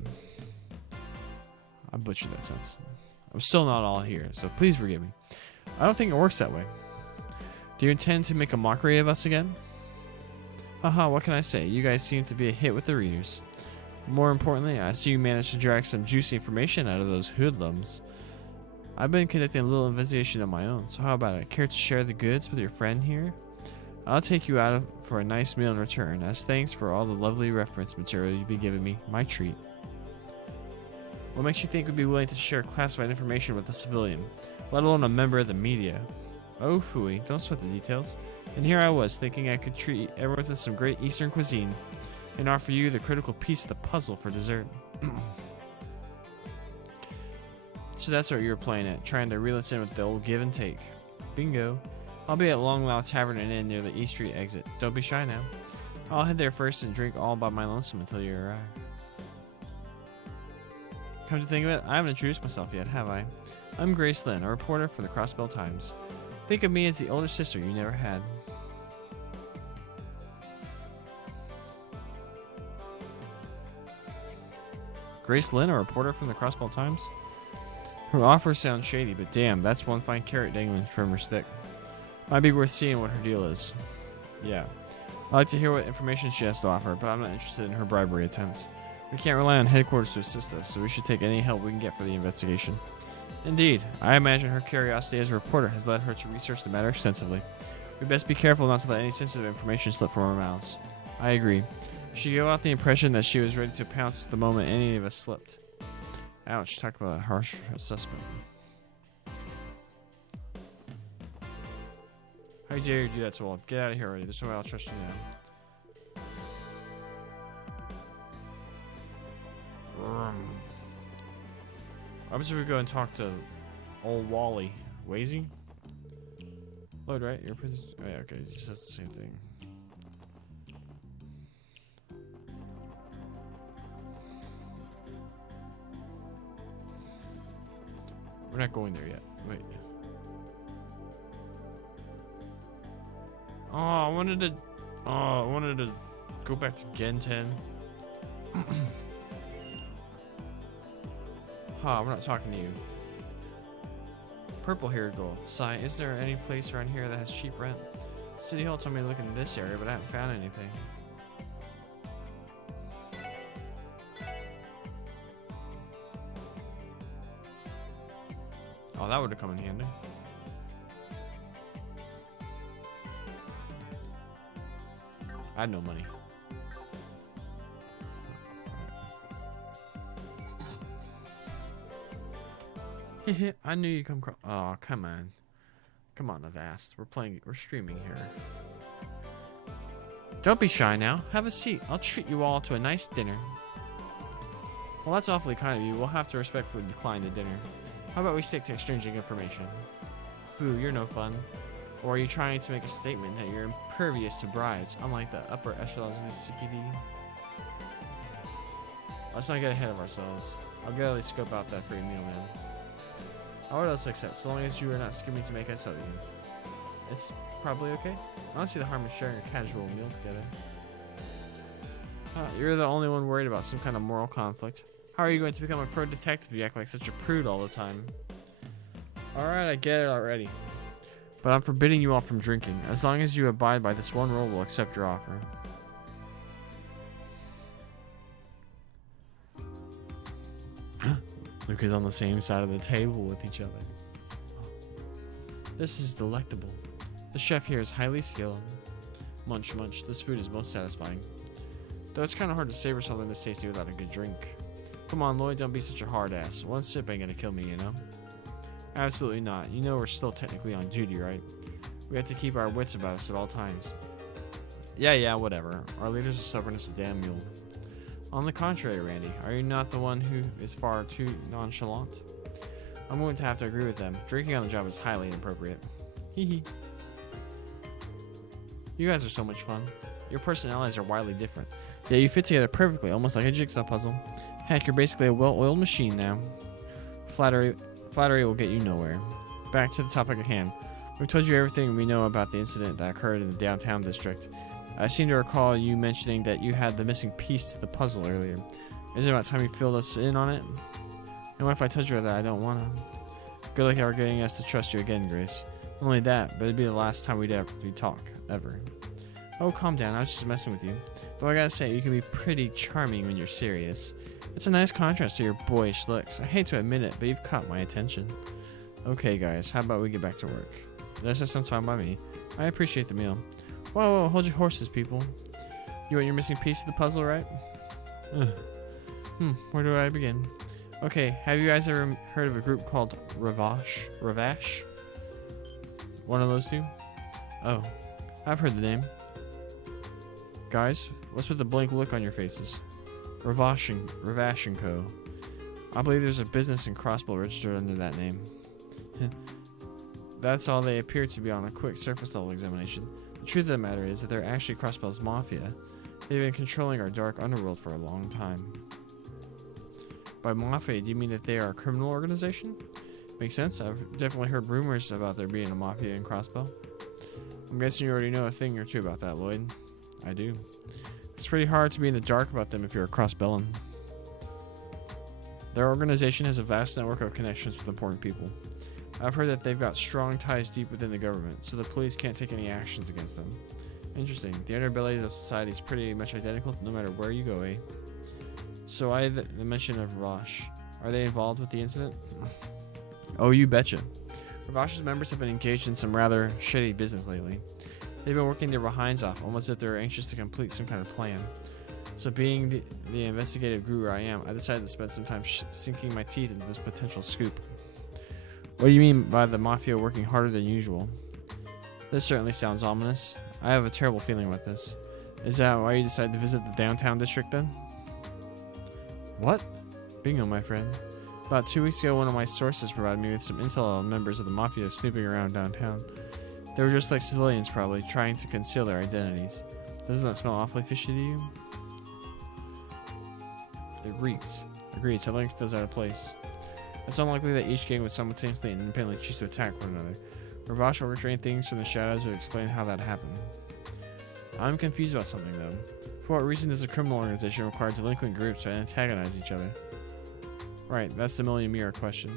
I butchered that sentence. I'm still not all here, so please forgive me. I don't think it works that way. Do you intend to make a mockery of us again? Haha, what can I say? You guys seem to be a hit with the readers. More importantly, I see you managed to drag some juicy information out of those hoodlums. I've been conducting a little investigation of my own, so how about it? Care to share the goods with your friend here? I'll take you out for a nice meal in return, as thanks for all the lovely reference material you've been giving me. My treat. What makes you think we'd be willing to share classified information with a civilian, let alone a member of the media? Oh, phooey, don't sweat the details. And here I was, thinking I could treat everyone to some great Eastern cuisine, and offer you the critical piece of the puzzle for dessert. So that's what you were playing at, trying to reel us in with the old give and take. Bingo. I'll be at Long Lao Tavern and Inn near the East Street exit. Don't be shy now. I'll head there first and drink all by my lonesome until you arrive. Come to think of it, I haven't introduced myself yet, have I? I'm Grace Lynn, a reporter for the Crossbell Times. Think of me as the older sister you never had. Grace Lynn, a reporter from the Crossbell Times? Her offer sounds shady, but damn, that's one fine carrot dangling from her stick. Might be worth seeing what her deal is. Yeah. I'd like to hear what information she has to offer, but I'm not interested in her bribery attempts. We can't rely on headquarters to assist us, so we should take any help we can get for the investigation. Indeed, I imagine her curiosity as a reporter has led her to research the matter extensively. We best be careful not to let any sensitive information slip from our mouths. I agree. She gave out the impression that she was ready to pounce the moment any of us slipped. Ouch, talk about a harsh assessment. How dare you do that to Walt? Get out of here already. There's no way I'll trust you now. I'm just gonna go and talk to old Wally. Wazy? Load, right? Your prison. Oh, yeah, okay. It just says the same thing. We're not going there yet. Wait. Oh, I wanted to go back to Genten. We're not talking to you. Purple-haired girl. Sigh, is there any place around here that has cheap rent? City Hall told me to look in this area, but I haven't found anything. Oh, that would have come in handy. I had no money. I knew you'd come across. Oh, come on. Come on, Avast. We're streaming here. Don't be shy now. Have a seat. I'll treat you all to a nice dinner. Well, that's awfully kind of you. We'll have to respectfully decline the dinner. How about we stick to exchanging information? Boo, you're no fun. Or are you trying to make a statement that you're impervious to bribes, unlike the upper echelons of the CPD? Let's not get ahead of ourselves. I'll gladly scope out that free meal, man. I would also accept, so long as you are not skimming to make us so it's probably okay. I don't see the harm in sharing a casual meal together. You're the only one worried about some kind of moral conflict. How are you going to become a pro detective if you act like such a prude all the time? Alright, I get it already. But I'm forbidding you all from drinking. As long as you abide by this one rule, we'll accept your offer. Luke is on the same side of the table with each other. This is delectable. The chef here is highly skilled. Munch, munch. This food is most satisfying. Though it's kind of hard to savor something this tasty without a good drink. Come on, Lloyd, don't be such a hard ass. One sip ain't gonna kill me, you know? Absolutely not. You know we're still technically on duty, right? We have to keep our wits about us at all times. Yeah, whatever. Our leader's as stubborn as a damn mule. On the contrary, Randy, are you not the one who is far too nonchalant? I'm going to have to agree with them. Drinking on the job is highly inappropriate. Hehe. You guys are so much fun. Your personalities are wildly different. Yeah, you fit together perfectly, almost like a jigsaw puzzle. Heck, you're basically a well-oiled machine now. Flattery will get you nowhere. Back to the topic at hand. We've told you everything we know about the incident that occurred in the downtown district. I seem to recall you mentioning that you had the missing piece to the puzzle earlier. Isn't it about time you filled us in on it? And what if I told you that I don't wanna? Good luck ever getting us to trust you again, Grace. Not only that, but it'd be the last time we'd talk, ever. Oh, calm down, I was just messing with you. Though I gotta say, you can be pretty charming when you're serious. It's a nice contrast to your boyish looks. I hate to admit it, but you've caught my attention. Okay, guys, how about we get back to work? This sounds fine by me. I appreciate the meal. Whoa, hold your horses, people. You want your missing piece of the puzzle, right? Where do I begin? Okay, have you guys ever heard of a group called Ravash? Ravash? One of those two? Oh, I've heard the name. Guys, what's with the blank look on your faces? Ravash and Co. I believe there's a business in Crossbow registered under that name. That's all they appear to be on a quick surface level examination. The truth of the matter is that they're actually Crossbell's mafia. They've been controlling our dark underworld for a long time. By mafia, do you mean that they are a criminal organization? Makes sense. I've definitely heard rumors about there being a mafia in Crossbell. I'm guessing you already know a thing or two about that, Lloyd. I do. It's pretty hard to be in the dark about them if you're a Crossbellan. Their organization has a vast network of connections with important people. I've heard that they've got strong ties deep within the government, so the police can't take any actions against them. Interesting. The underbellies of society is pretty much identical no matter where you go, eh? So the mention of Ravash. Are they involved with the incident? Oh, you betcha. Ravash's members have been engaged in some rather shady business lately. They've been working their behinds off, almost as if they're anxious to complete some kind of plan. So being the investigative guru I am, I decided to spend some time sinking my teeth into this potential scoop. What do you mean by the mafia working harder than usual? This certainly sounds ominous. I have a terrible feeling about this. Is that why you decided to visit the downtown district then? What? Bingo, my friend. About 2 weeks ago, one of my sources provided me with some intel on members of the mafia snooping around downtown. They were just like civilians, probably, trying to conceal their identities. Doesn't that smell awfully fishy to you? It reeks. Agreed, something feels out of place. It's unlikely that each gang would simultaneously and independently choose to attack one another. Ravash orchestrating things from the shadows would explain how that happened. I'm confused about something, though. For what reason does a criminal organization require delinquent groups to antagonize each other? Right, that's the million-mirror question.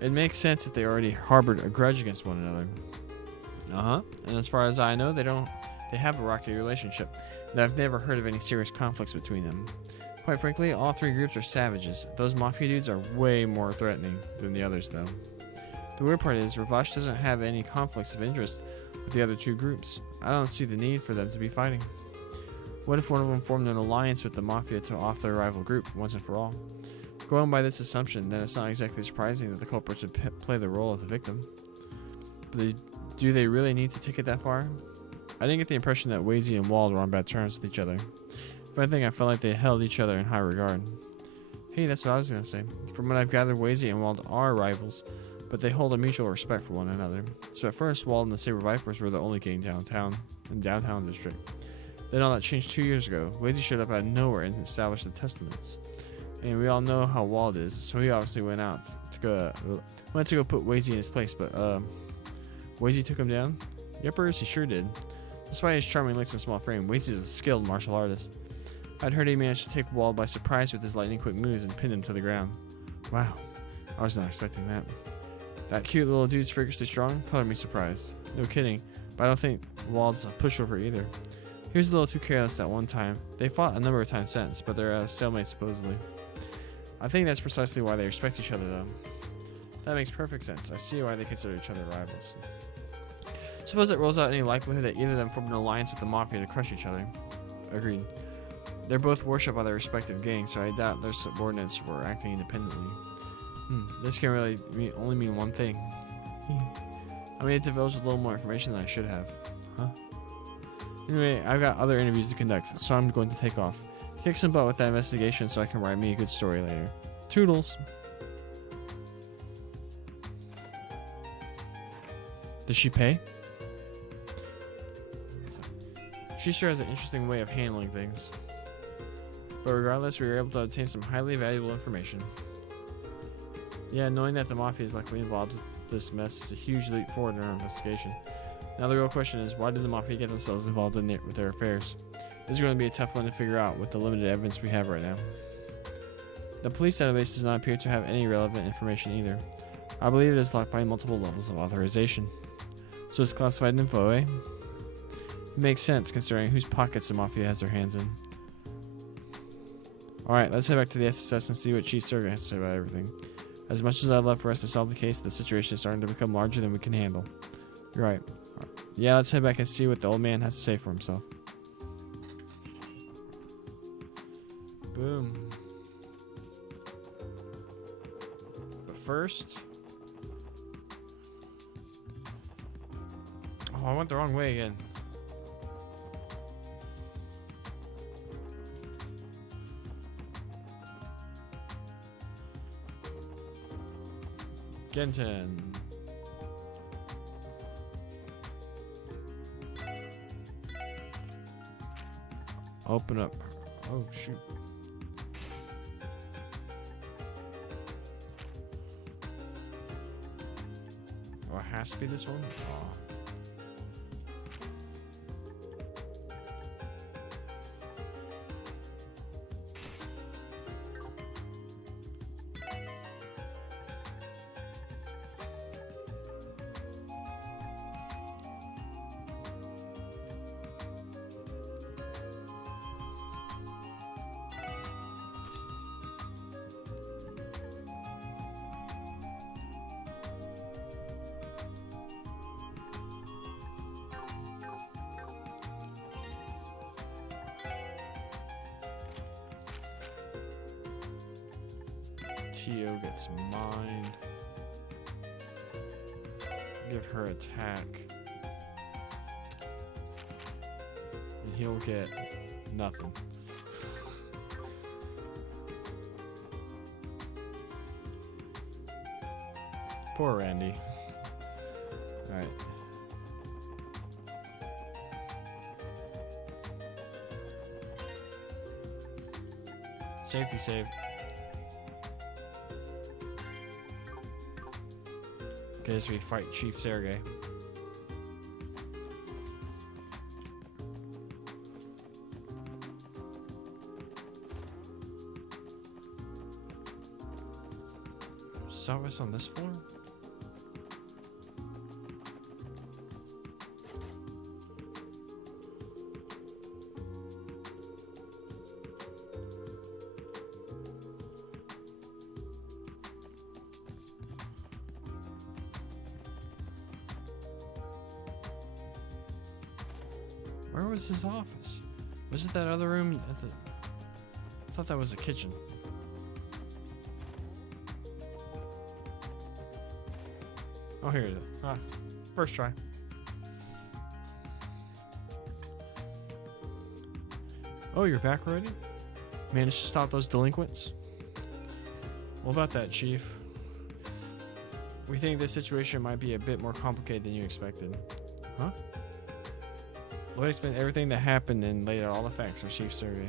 It makes sense if they already harbored a grudge against one another. And as far as I know, they have a rocky relationship, and I've never heard of any serious conflicts between them. Quite frankly, all three groups are savages. Those mafia dudes are way more threatening than the others, though. The weird part is, Ravash doesn't have any conflicts of interest with the other two groups. I don't see the need for them to be fighting. What if one of them formed an alliance with the mafia to off their rival group once and for all? Going by this assumption, then it's not exactly surprising that the culprits would play the role of the victim. But do they really need to take it that far? I didn't get the impression that Wazy and Wald were on bad terms with each other. If anything, I felt like they held each other in high regard. Hey, that's what I was going to say. From what I've gathered, Wazy and Wald are rivals, but they hold a mutual respect for one another. So at first, Wald and the Saber Vipers were the only gang in downtown district. Then all that changed 2 years ago. Wazy showed up out of nowhere and established the Testaments. And we all know how Wald is, so he obviously went to go put Wazy in his place, but Wazy took him down? Yepers, he sure did. Despite his charming looks and small frame, Wazy's a skilled martial artist. I'd heard he managed to take Wald by surprise with his lightning-quick moves and pin him to the ground. Wow, I was not expecting that. That cute little dude's freakishly strong colored me surprised. No kidding, but I don't think Wald's a pushover either. He was a little too careless that one time. They fought a number of times since, but they're at a stalemate supposedly. I think that's precisely why they respect each other, though. That makes perfect sense. I see why they consider each other rivals. Suppose it rules out any likelihood that either of them formed an alliance with the Mafia to crush each other. Agreed. They're both worshipped by their respective gangs, so I doubt their subordinates were acting independently. This can really only mean one thing. I may have divulged a little more information than I should have. Anyway, I've got other interviews to conduct, so I'm going to take off. Kick some butt with that investigation so I can write me a good story later. Toodles! Does she pay? She sure has an interesting way of handling things. But regardless, we were able to obtain some highly valuable information. Yeah, knowing that the Mafia is likely involved with this mess is a huge leap forward in our investigation. Now the real question is, why did the Mafia get themselves involved with their affairs? This is going to be a tough one to figure out with the limited evidence we have right now. The police database does not appear to have any relevant information either. I believe it is locked by multiple levels of authorization. So it's classified info, eh? It makes sense considering whose pockets the Mafia has their hands in. Alright, let's head back to the SSS and see what Chief Sergey has to say about everything. As much as I'd love for us to solve the case, the situation is starting to become larger than we can handle. You're right. Yeah, let's head back and see what the old man has to say for himself. Boom. But first... Oh, I went the wrong way again. Genton. Open up. Oh, shoot. Oh, it has to be this one? Oh. Tio gets mined. Give her attack. And he'll get nothing. Poor Randy. Alright. Safety save. Okay, so we fight Chief Sergey. Saw us on this floor? Where was his office? Was it that other room at the... I thought that was a kitchen. Oh, here it is. Ah, first try. Oh, you're back already? Managed to stop those delinquents? What about that, Chief? We think this situation might be a bit more complicated than you expected. Huh? Lloyd explained everything that happened and laid out all the facts for Chief Sergey.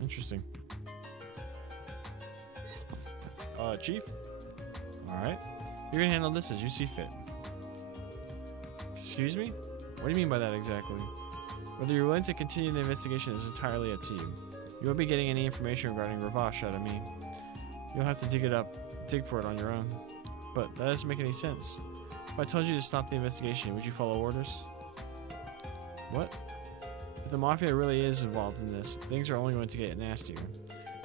Interesting. Chief? Alright. You're gonna handle this as you see fit. Excuse me? What do you mean by that exactly? Whether you're willing to continue the investigation is entirely up to you. You won't be getting any information regarding Ravash out of me. You'll have to dig for it on your own. But that doesn't make any sense. If I told you to stop the investigation, would you follow orders? What? If the Mafia really is involved in this, things are only going to get nastier.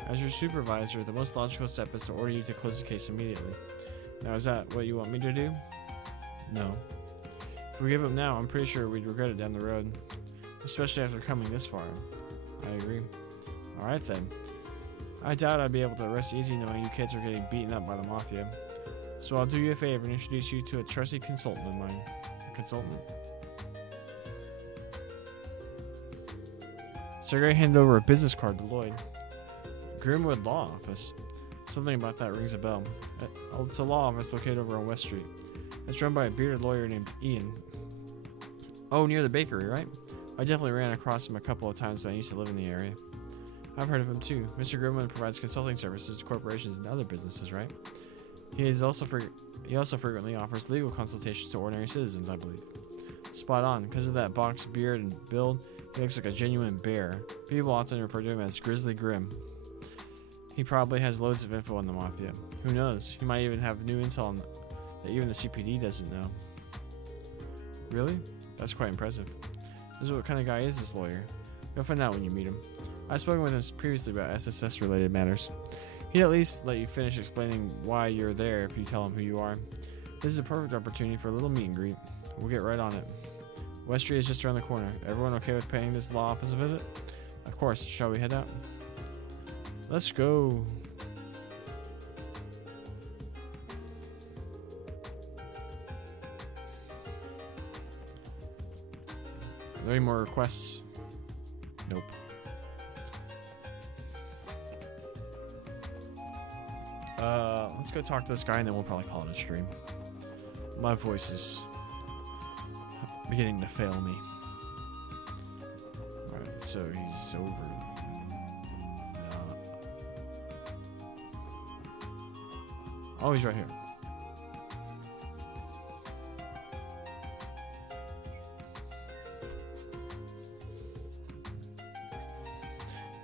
As your supervisor, the most logical step is to order you to close the case immediately. Now, is that what you want me to do? No. If we give up now, I'm pretty sure we'd regret it down the road. Especially after coming this far. I agree. Alright then. I doubt I'd be able to rest easy knowing you kids are getting beaten up by the Mafia. So I'll do you a favor and introduce you to a trusted consultant of mine. A consultant? Sergey handed over a business card to Lloyd. Grimwood Law Office. Something about that rings a bell. It's a law office located over on West Street. It's run by a bearded lawyer named Ian. Oh, near the bakery, right? I definitely ran across him a couple of times when I used to live in the area. I've heard of him too. Mr. Grimwood provides consulting services to corporations and other businesses, right? He also frequently offers legal consultations to ordinary citizens, I believe. Spot on. Because of that boxed beard and build, he looks like a genuine bear. People often refer to him as Grizzly Grim. He probably has loads of info on the Mafia. Who knows? He might even have new intel on that even the CPD doesn't know. Really? That's quite impressive. This is what kind of guy is this lawyer? You'll find out when you meet him. I've spoken with him previously about SSS related matters. He'd at least let you finish explaining why you're there if you tell him who you are. This is a perfect opportunity for a little meet and greet. We'll get right on it. West Street is just around the corner. Everyone okay with paying this law office a visit? Of course. Shall we head out? Let's go. Are there any more requests? Nope. Let's go talk to this guy and then we'll probably call it a stream. My voice is beginning to fail me. Alright, so he's over. Oh, he's right here.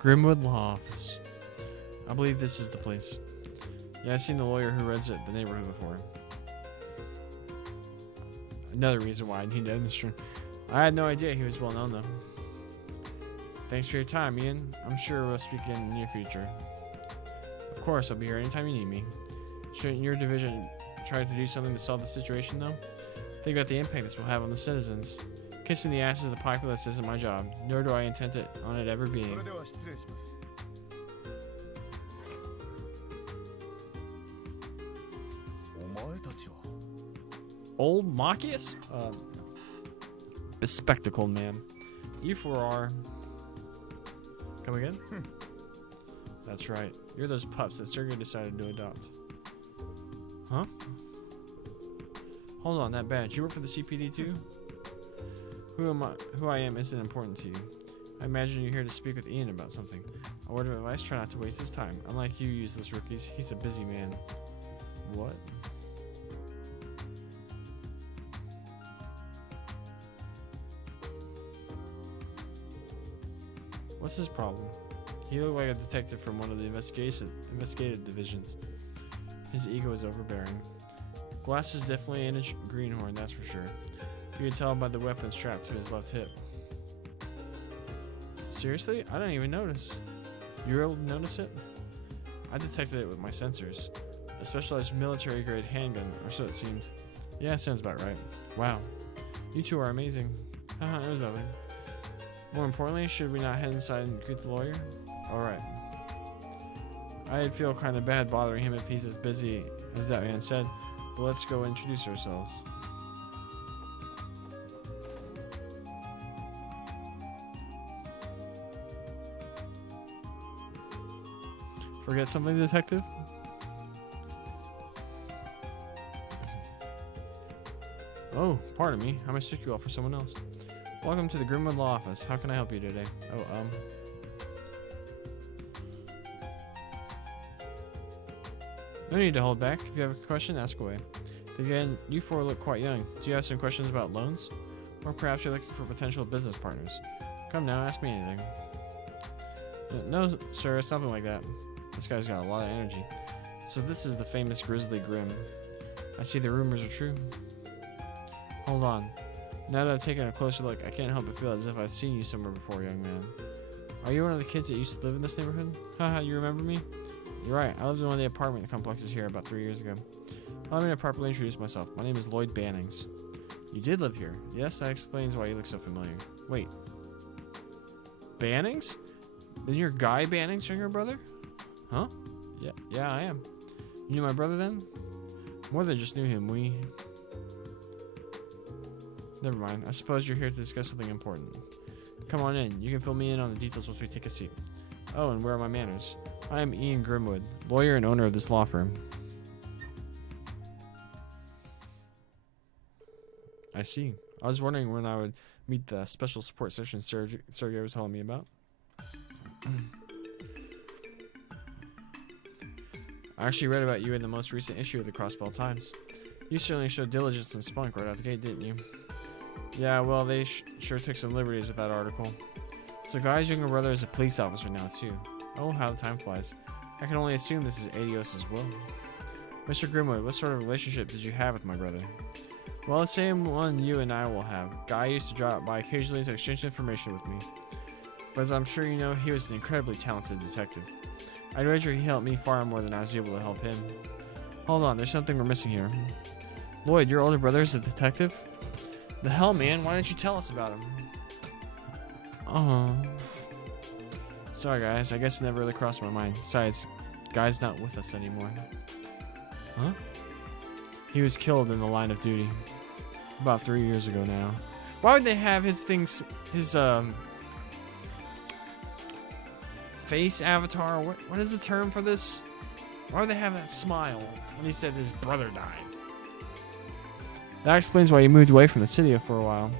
Grimwood Law Office. I believe this is the place. Yeah, I've seen the lawyer who runs the neighborhood before. Another reason why I need to end the stream. I had no idea he was well known though. Thanks for your time, Ian. I'm sure we'll speak in the near future. Of course, I'll be here anytime you need me. Shouldn't your division try to do something to solve the situation though? Think about the impact this will have on the citizens. Kissing the asses of the populace isn't my job, nor do I intend on it ever being. Old Machias? Bespectacled man. You four are... Come again? That's right. You're those pups that Sergey decided to adopt. Huh? Hold on, that badge. You work for the CPD too? Who I am isn't important to you. I imagine you're here to speak with Ian about something. A word of advice, try not to waste his time. Unlike you useless rookies, he's a busy man. What? What's his problem? He looked like a detective from one of the investigative divisions. His ego is overbearing. Glass is definitely in a greenhorn, that's for sure. You can tell by the weapon strapped to his left hip. Seriously? I didn't even notice. You were able to notice it? I detected it with my sensors. A specialized military-grade handgun, or so it seemed. Yeah, sounds about right. Wow. You two are amazing. Haha, it was nothing. More importantly, should we not head inside and greet the lawyer? Alright. I'd feel kind of bad bothering him if he's as busy as that man said, but let's go introduce ourselves. Forget something, detective? Oh, pardon me. I mistook you all for someone else. Welcome to the Grimwood Law Office. How can I help you today? Oh, no need to hold back. If you have a question, ask away. Again, you four look quite young. Do you have some questions about loans? Or perhaps you're looking for potential business partners? Come now, ask me anything. No, sir, it's something like that. This guy's got a lot of energy. So this is the famous Grizzly Grim. I see the rumors are true. Hold on. Now that I've taken a closer look, I can't help but feel as if I've seen you somewhere before, young man. Are you one of the kids that used to live in this neighborhood? Haha, you remember me? You're right, I lived in one of the apartment complexes here about 3 years ago. Allow me to properly introduce myself. My name is Lloyd Bannings. You did live here. Yes, that explains why you look so familiar. Wait. Bannings? Then you're Guy Bannings' younger brother? Huh? Yeah, I am. You knew my brother then? More than just knew him, Never mind. I suppose you're here to discuss something important. Come on in. You can fill me in on the details once we take a seat. Oh, and where are my manners? I am Ian Grimwood, lawyer and owner of this law firm. I see. I was wondering when I would meet the special support section Sergey was telling me about. I actually read about you in the most recent issue of the Crossbell Times. You certainly showed diligence and spunk right out the gate, didn't you? Yeah, well, they sure took some liberties with that article. So Guy's younger brother is a police officer now, too. Oh, how the time flies. I can only assume this is Adios' will. Mr. Grimwood, what sort of relationship did you have with my brother? Well, the same one you and I will have. Guy used to drop by occasionally to exchange information with me. But as I'm sure you know, he was an incredibly talented detective. I'd wager he helped me far more than I was able to help him. Hold on, there's something we're missing here. Lloyd, your older brother is a detective? The hell, man? Why didn't you tell us about him? Oh. Sorry, guys. I guess it never really crossed my mind. Besides, Guy's not with us anymore. Huh? He was killed in the line of duty. About 3 years ago now. Why would they have his things... his, face avatar? What is the term for this? Why would they have that smile when he said his brother died? That explains why he moved away from the city for a while.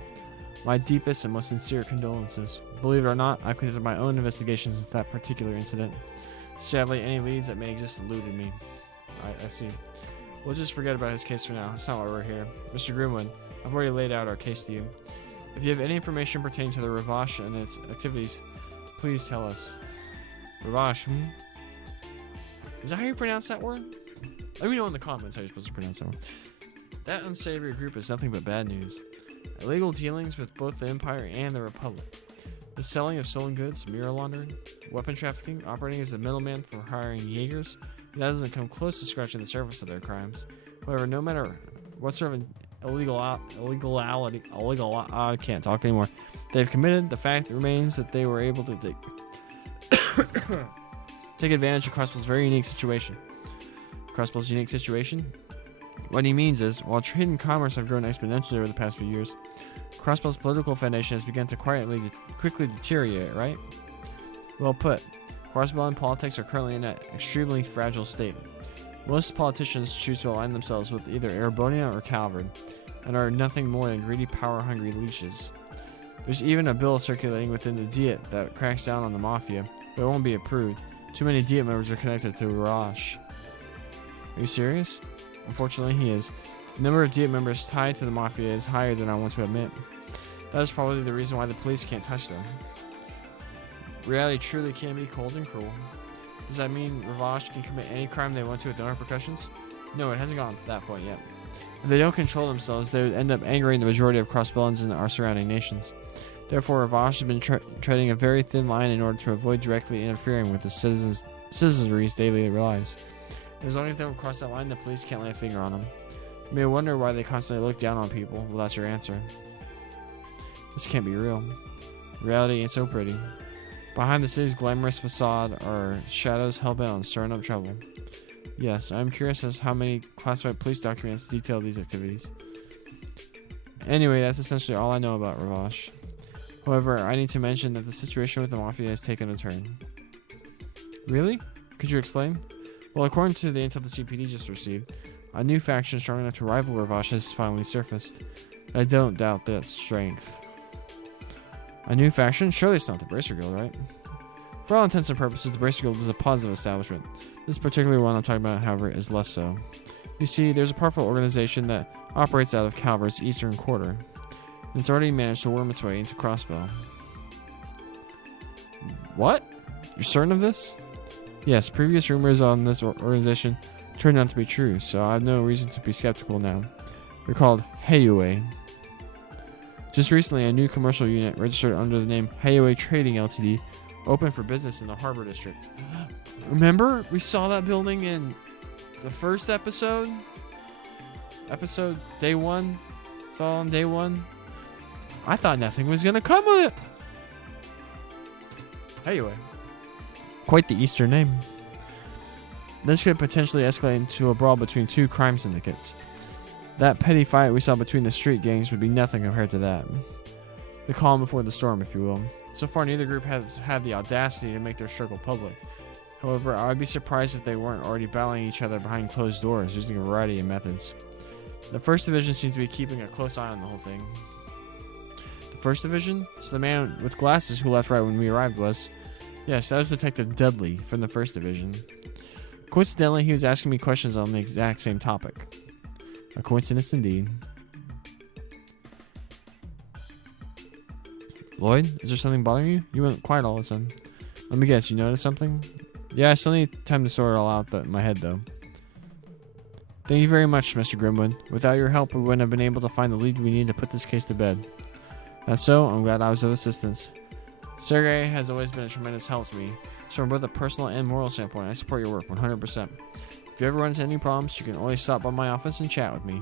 My deepest and most sincere condolences. Believe it or not, I've conducted my own investigations into that particular incident. Sadly, any leads that may exist eluded me. I see. We'll just forget about his case for now. That's not why we're here. Mr. Grimwood, I've already laid out our case to you. If you have any information pertaining to the Ravash and its activities, please tell us. Ravash, Is that how you pronounce that word? Let me know in the comments how you're supposed to pronounce that word. That unsavory group is nothing but bad news. Illegal dealings with both the Empire and the Republic. The selling of stolen goods, mirror laundering, weapon trafficking, operating as the middleman for hiring Jaegers. That doesn't come close to scratching the surface of their crimes. However, no matter what sort of I can't talk anymore, they've committed, the fact remains that they were able to take advantage of Crossbell's very unique situation. Crossbell's unique situation? What he means is, while trade and commerce have grown exponentially over the past few years, Crossbell's political foundation has begun to quickly deteriorate, right? Well put. Crossbell and politics are currently in an extremely fragile state. Most politicians choose to align themselves with either Erebonia or Calvard, and are nothing more than greedy, power-hungry leeches. There's even a bill circulating within the Diet that cracks down on the Mafia, but it won't be approved. Too many Diet members are connected to Ravash. Are you serious? Unfortunately, he is. The number of Diet members tied to the Mafia is higher than I want to admit. That is probably the reason why the police can't touch them. Reality truly can be cold and cruel. Does that mean Ravash can commit any crime they want to with no repercussions? No, it hasn't gotten to that point yet. If they don't control themselves, they would end up angering the majority of Crossbellans in our surrounding nations. Therefore, Ravash has been treading a very thin line in order to avoid directly interfering with the citizenry's daily lives. As long as they don't cross that line, the police can't lay a finger on them. You may wonder why they constantly look down on people. Well, that's your answer. This can't be real. Reality ain't so pretty. Behind the city's glamorous facade are shadows hell-bent on stirring up trouble. Yes, I'm curious as how many classified police documents detail these activities. Anyway, that's essentially all I know about Ravash. However, I need to mention that the situation with the Mafia has taken a turn. Really? Could you explain? Well, according to the intel the CPD just received, a new faction strong enough to rival Ravash has finally surfaced. I don't doubt that strength. A new faction? Surely it's not the Bracer Guild, right? For all intents and purposes, the Bracer Guild is a positive establishment. This particular one I'm talking about, however, is less so. You see, there's a powerful organization that operates out of Calvar's eastern quarter, and it's already managed to worm its way into Crossbell. What? You're certain of this? Yes, previous rumors on this organization turned out to be true, so I have no reason to be skeptical now. They're called Heiue. Just recently, a new commercial unit registered under the name Heiue Trading Ltd. Opened for business in the Harbor District. Remember? We saw that building in the first episode? Episode day 1? It's all on day 1. I thought nothing was going to come with it. Heiue. Quite the Eastern name. This could potentially escalate into a brawl between two crime syndicates. That petty fight we saw between the street gangs would be nothing compared to that. The calm before the storm, if you will. So far, neither group has had the audacity to make their struggle public. However, I would be surprised if they weren't already battling each other behind closed doors using a variety of methods. The First Division seems to be keeping a close eye on the whole thing. The First Division? So the man with glasses who left right when we arrived was... Yes, that was Detective Dudley from the First Division. Coincidentally, he was asking me questions on the exact same topic. A coincidence indeed. Lloyd, is there something bothering you? You went quiet all of a sudden. Let me guess, you noticed something? Yeah, I still need time to sort it all out in my head, though. Thank you very much, Mr. Grimwood. Without your help, we wouldn't have been able to find the lead we need to put this case to bed. That's so. I'm glad I was of assistance. Sergey has always been a tremendous help to me. So from both a personal and moral standpoint, I support your work 100%. If you ever run into any problems, you can always stop by my office and chat with me.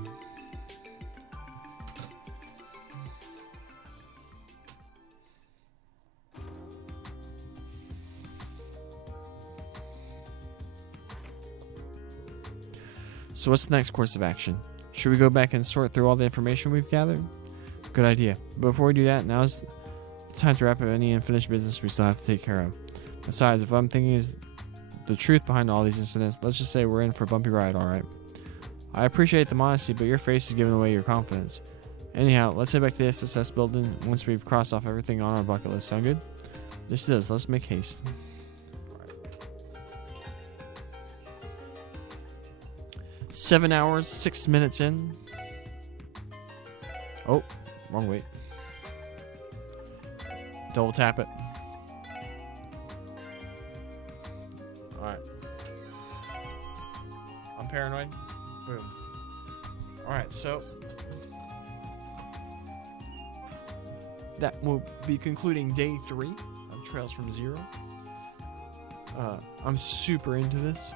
So what's the next course of action? Should we go back and sort through all the information we've gathered? Good idea. But before we do that, now's the time to wrap up any unfinished business we still have to take care of. Besides, if I'm thinking is the truth behind all these incidents, let's just say we're in for a bumpy ride, alright? I appreciate the modesty, but your face is giving away your confidence. Anyhow, let's head back to the SSS building once we've crossed off everything on our bucket list. Sound good? This does. Let's make haste. 7 hours, 6 minutes in. Oh, wrong way. Double tap it. Alright. I'm paranoid. Boom. Alright, so that will be concluding day 3 of Trails from Zero. I'm super into this.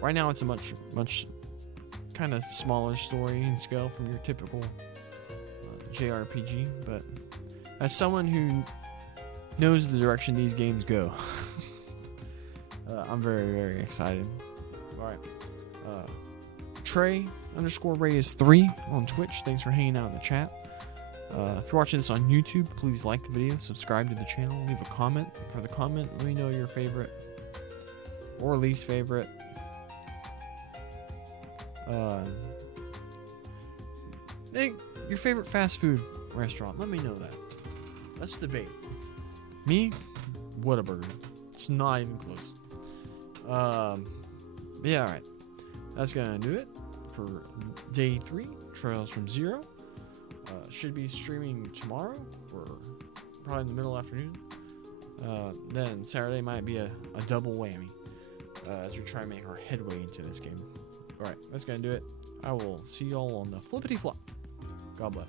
Right now it's a much kind of smaller story in scale from your typical JRPG, but as someone who knows the direction these games go, I'm very, very excited. Alright. Trey_Ray3 on Twitch. Thanks for hanging out in the chat. If you're watching this on YouTube, please like the video, subscribe to the channel, leave a comment. For the comment, let me know your favorite or least favorite your favorite fast food restaurant. Let me know that. Let's debate. Me, Whataburger. It's not even close. Yeah, alright. That's gonna do it for day 3, Trails from Zero. Should be streaming tomorrow, or probably in the middle afternoon. Then Saturday might be a double whammy as we try to make our headway into this game. Alright, that's gonna do it. I will see y'all on the flippity flop. God bless.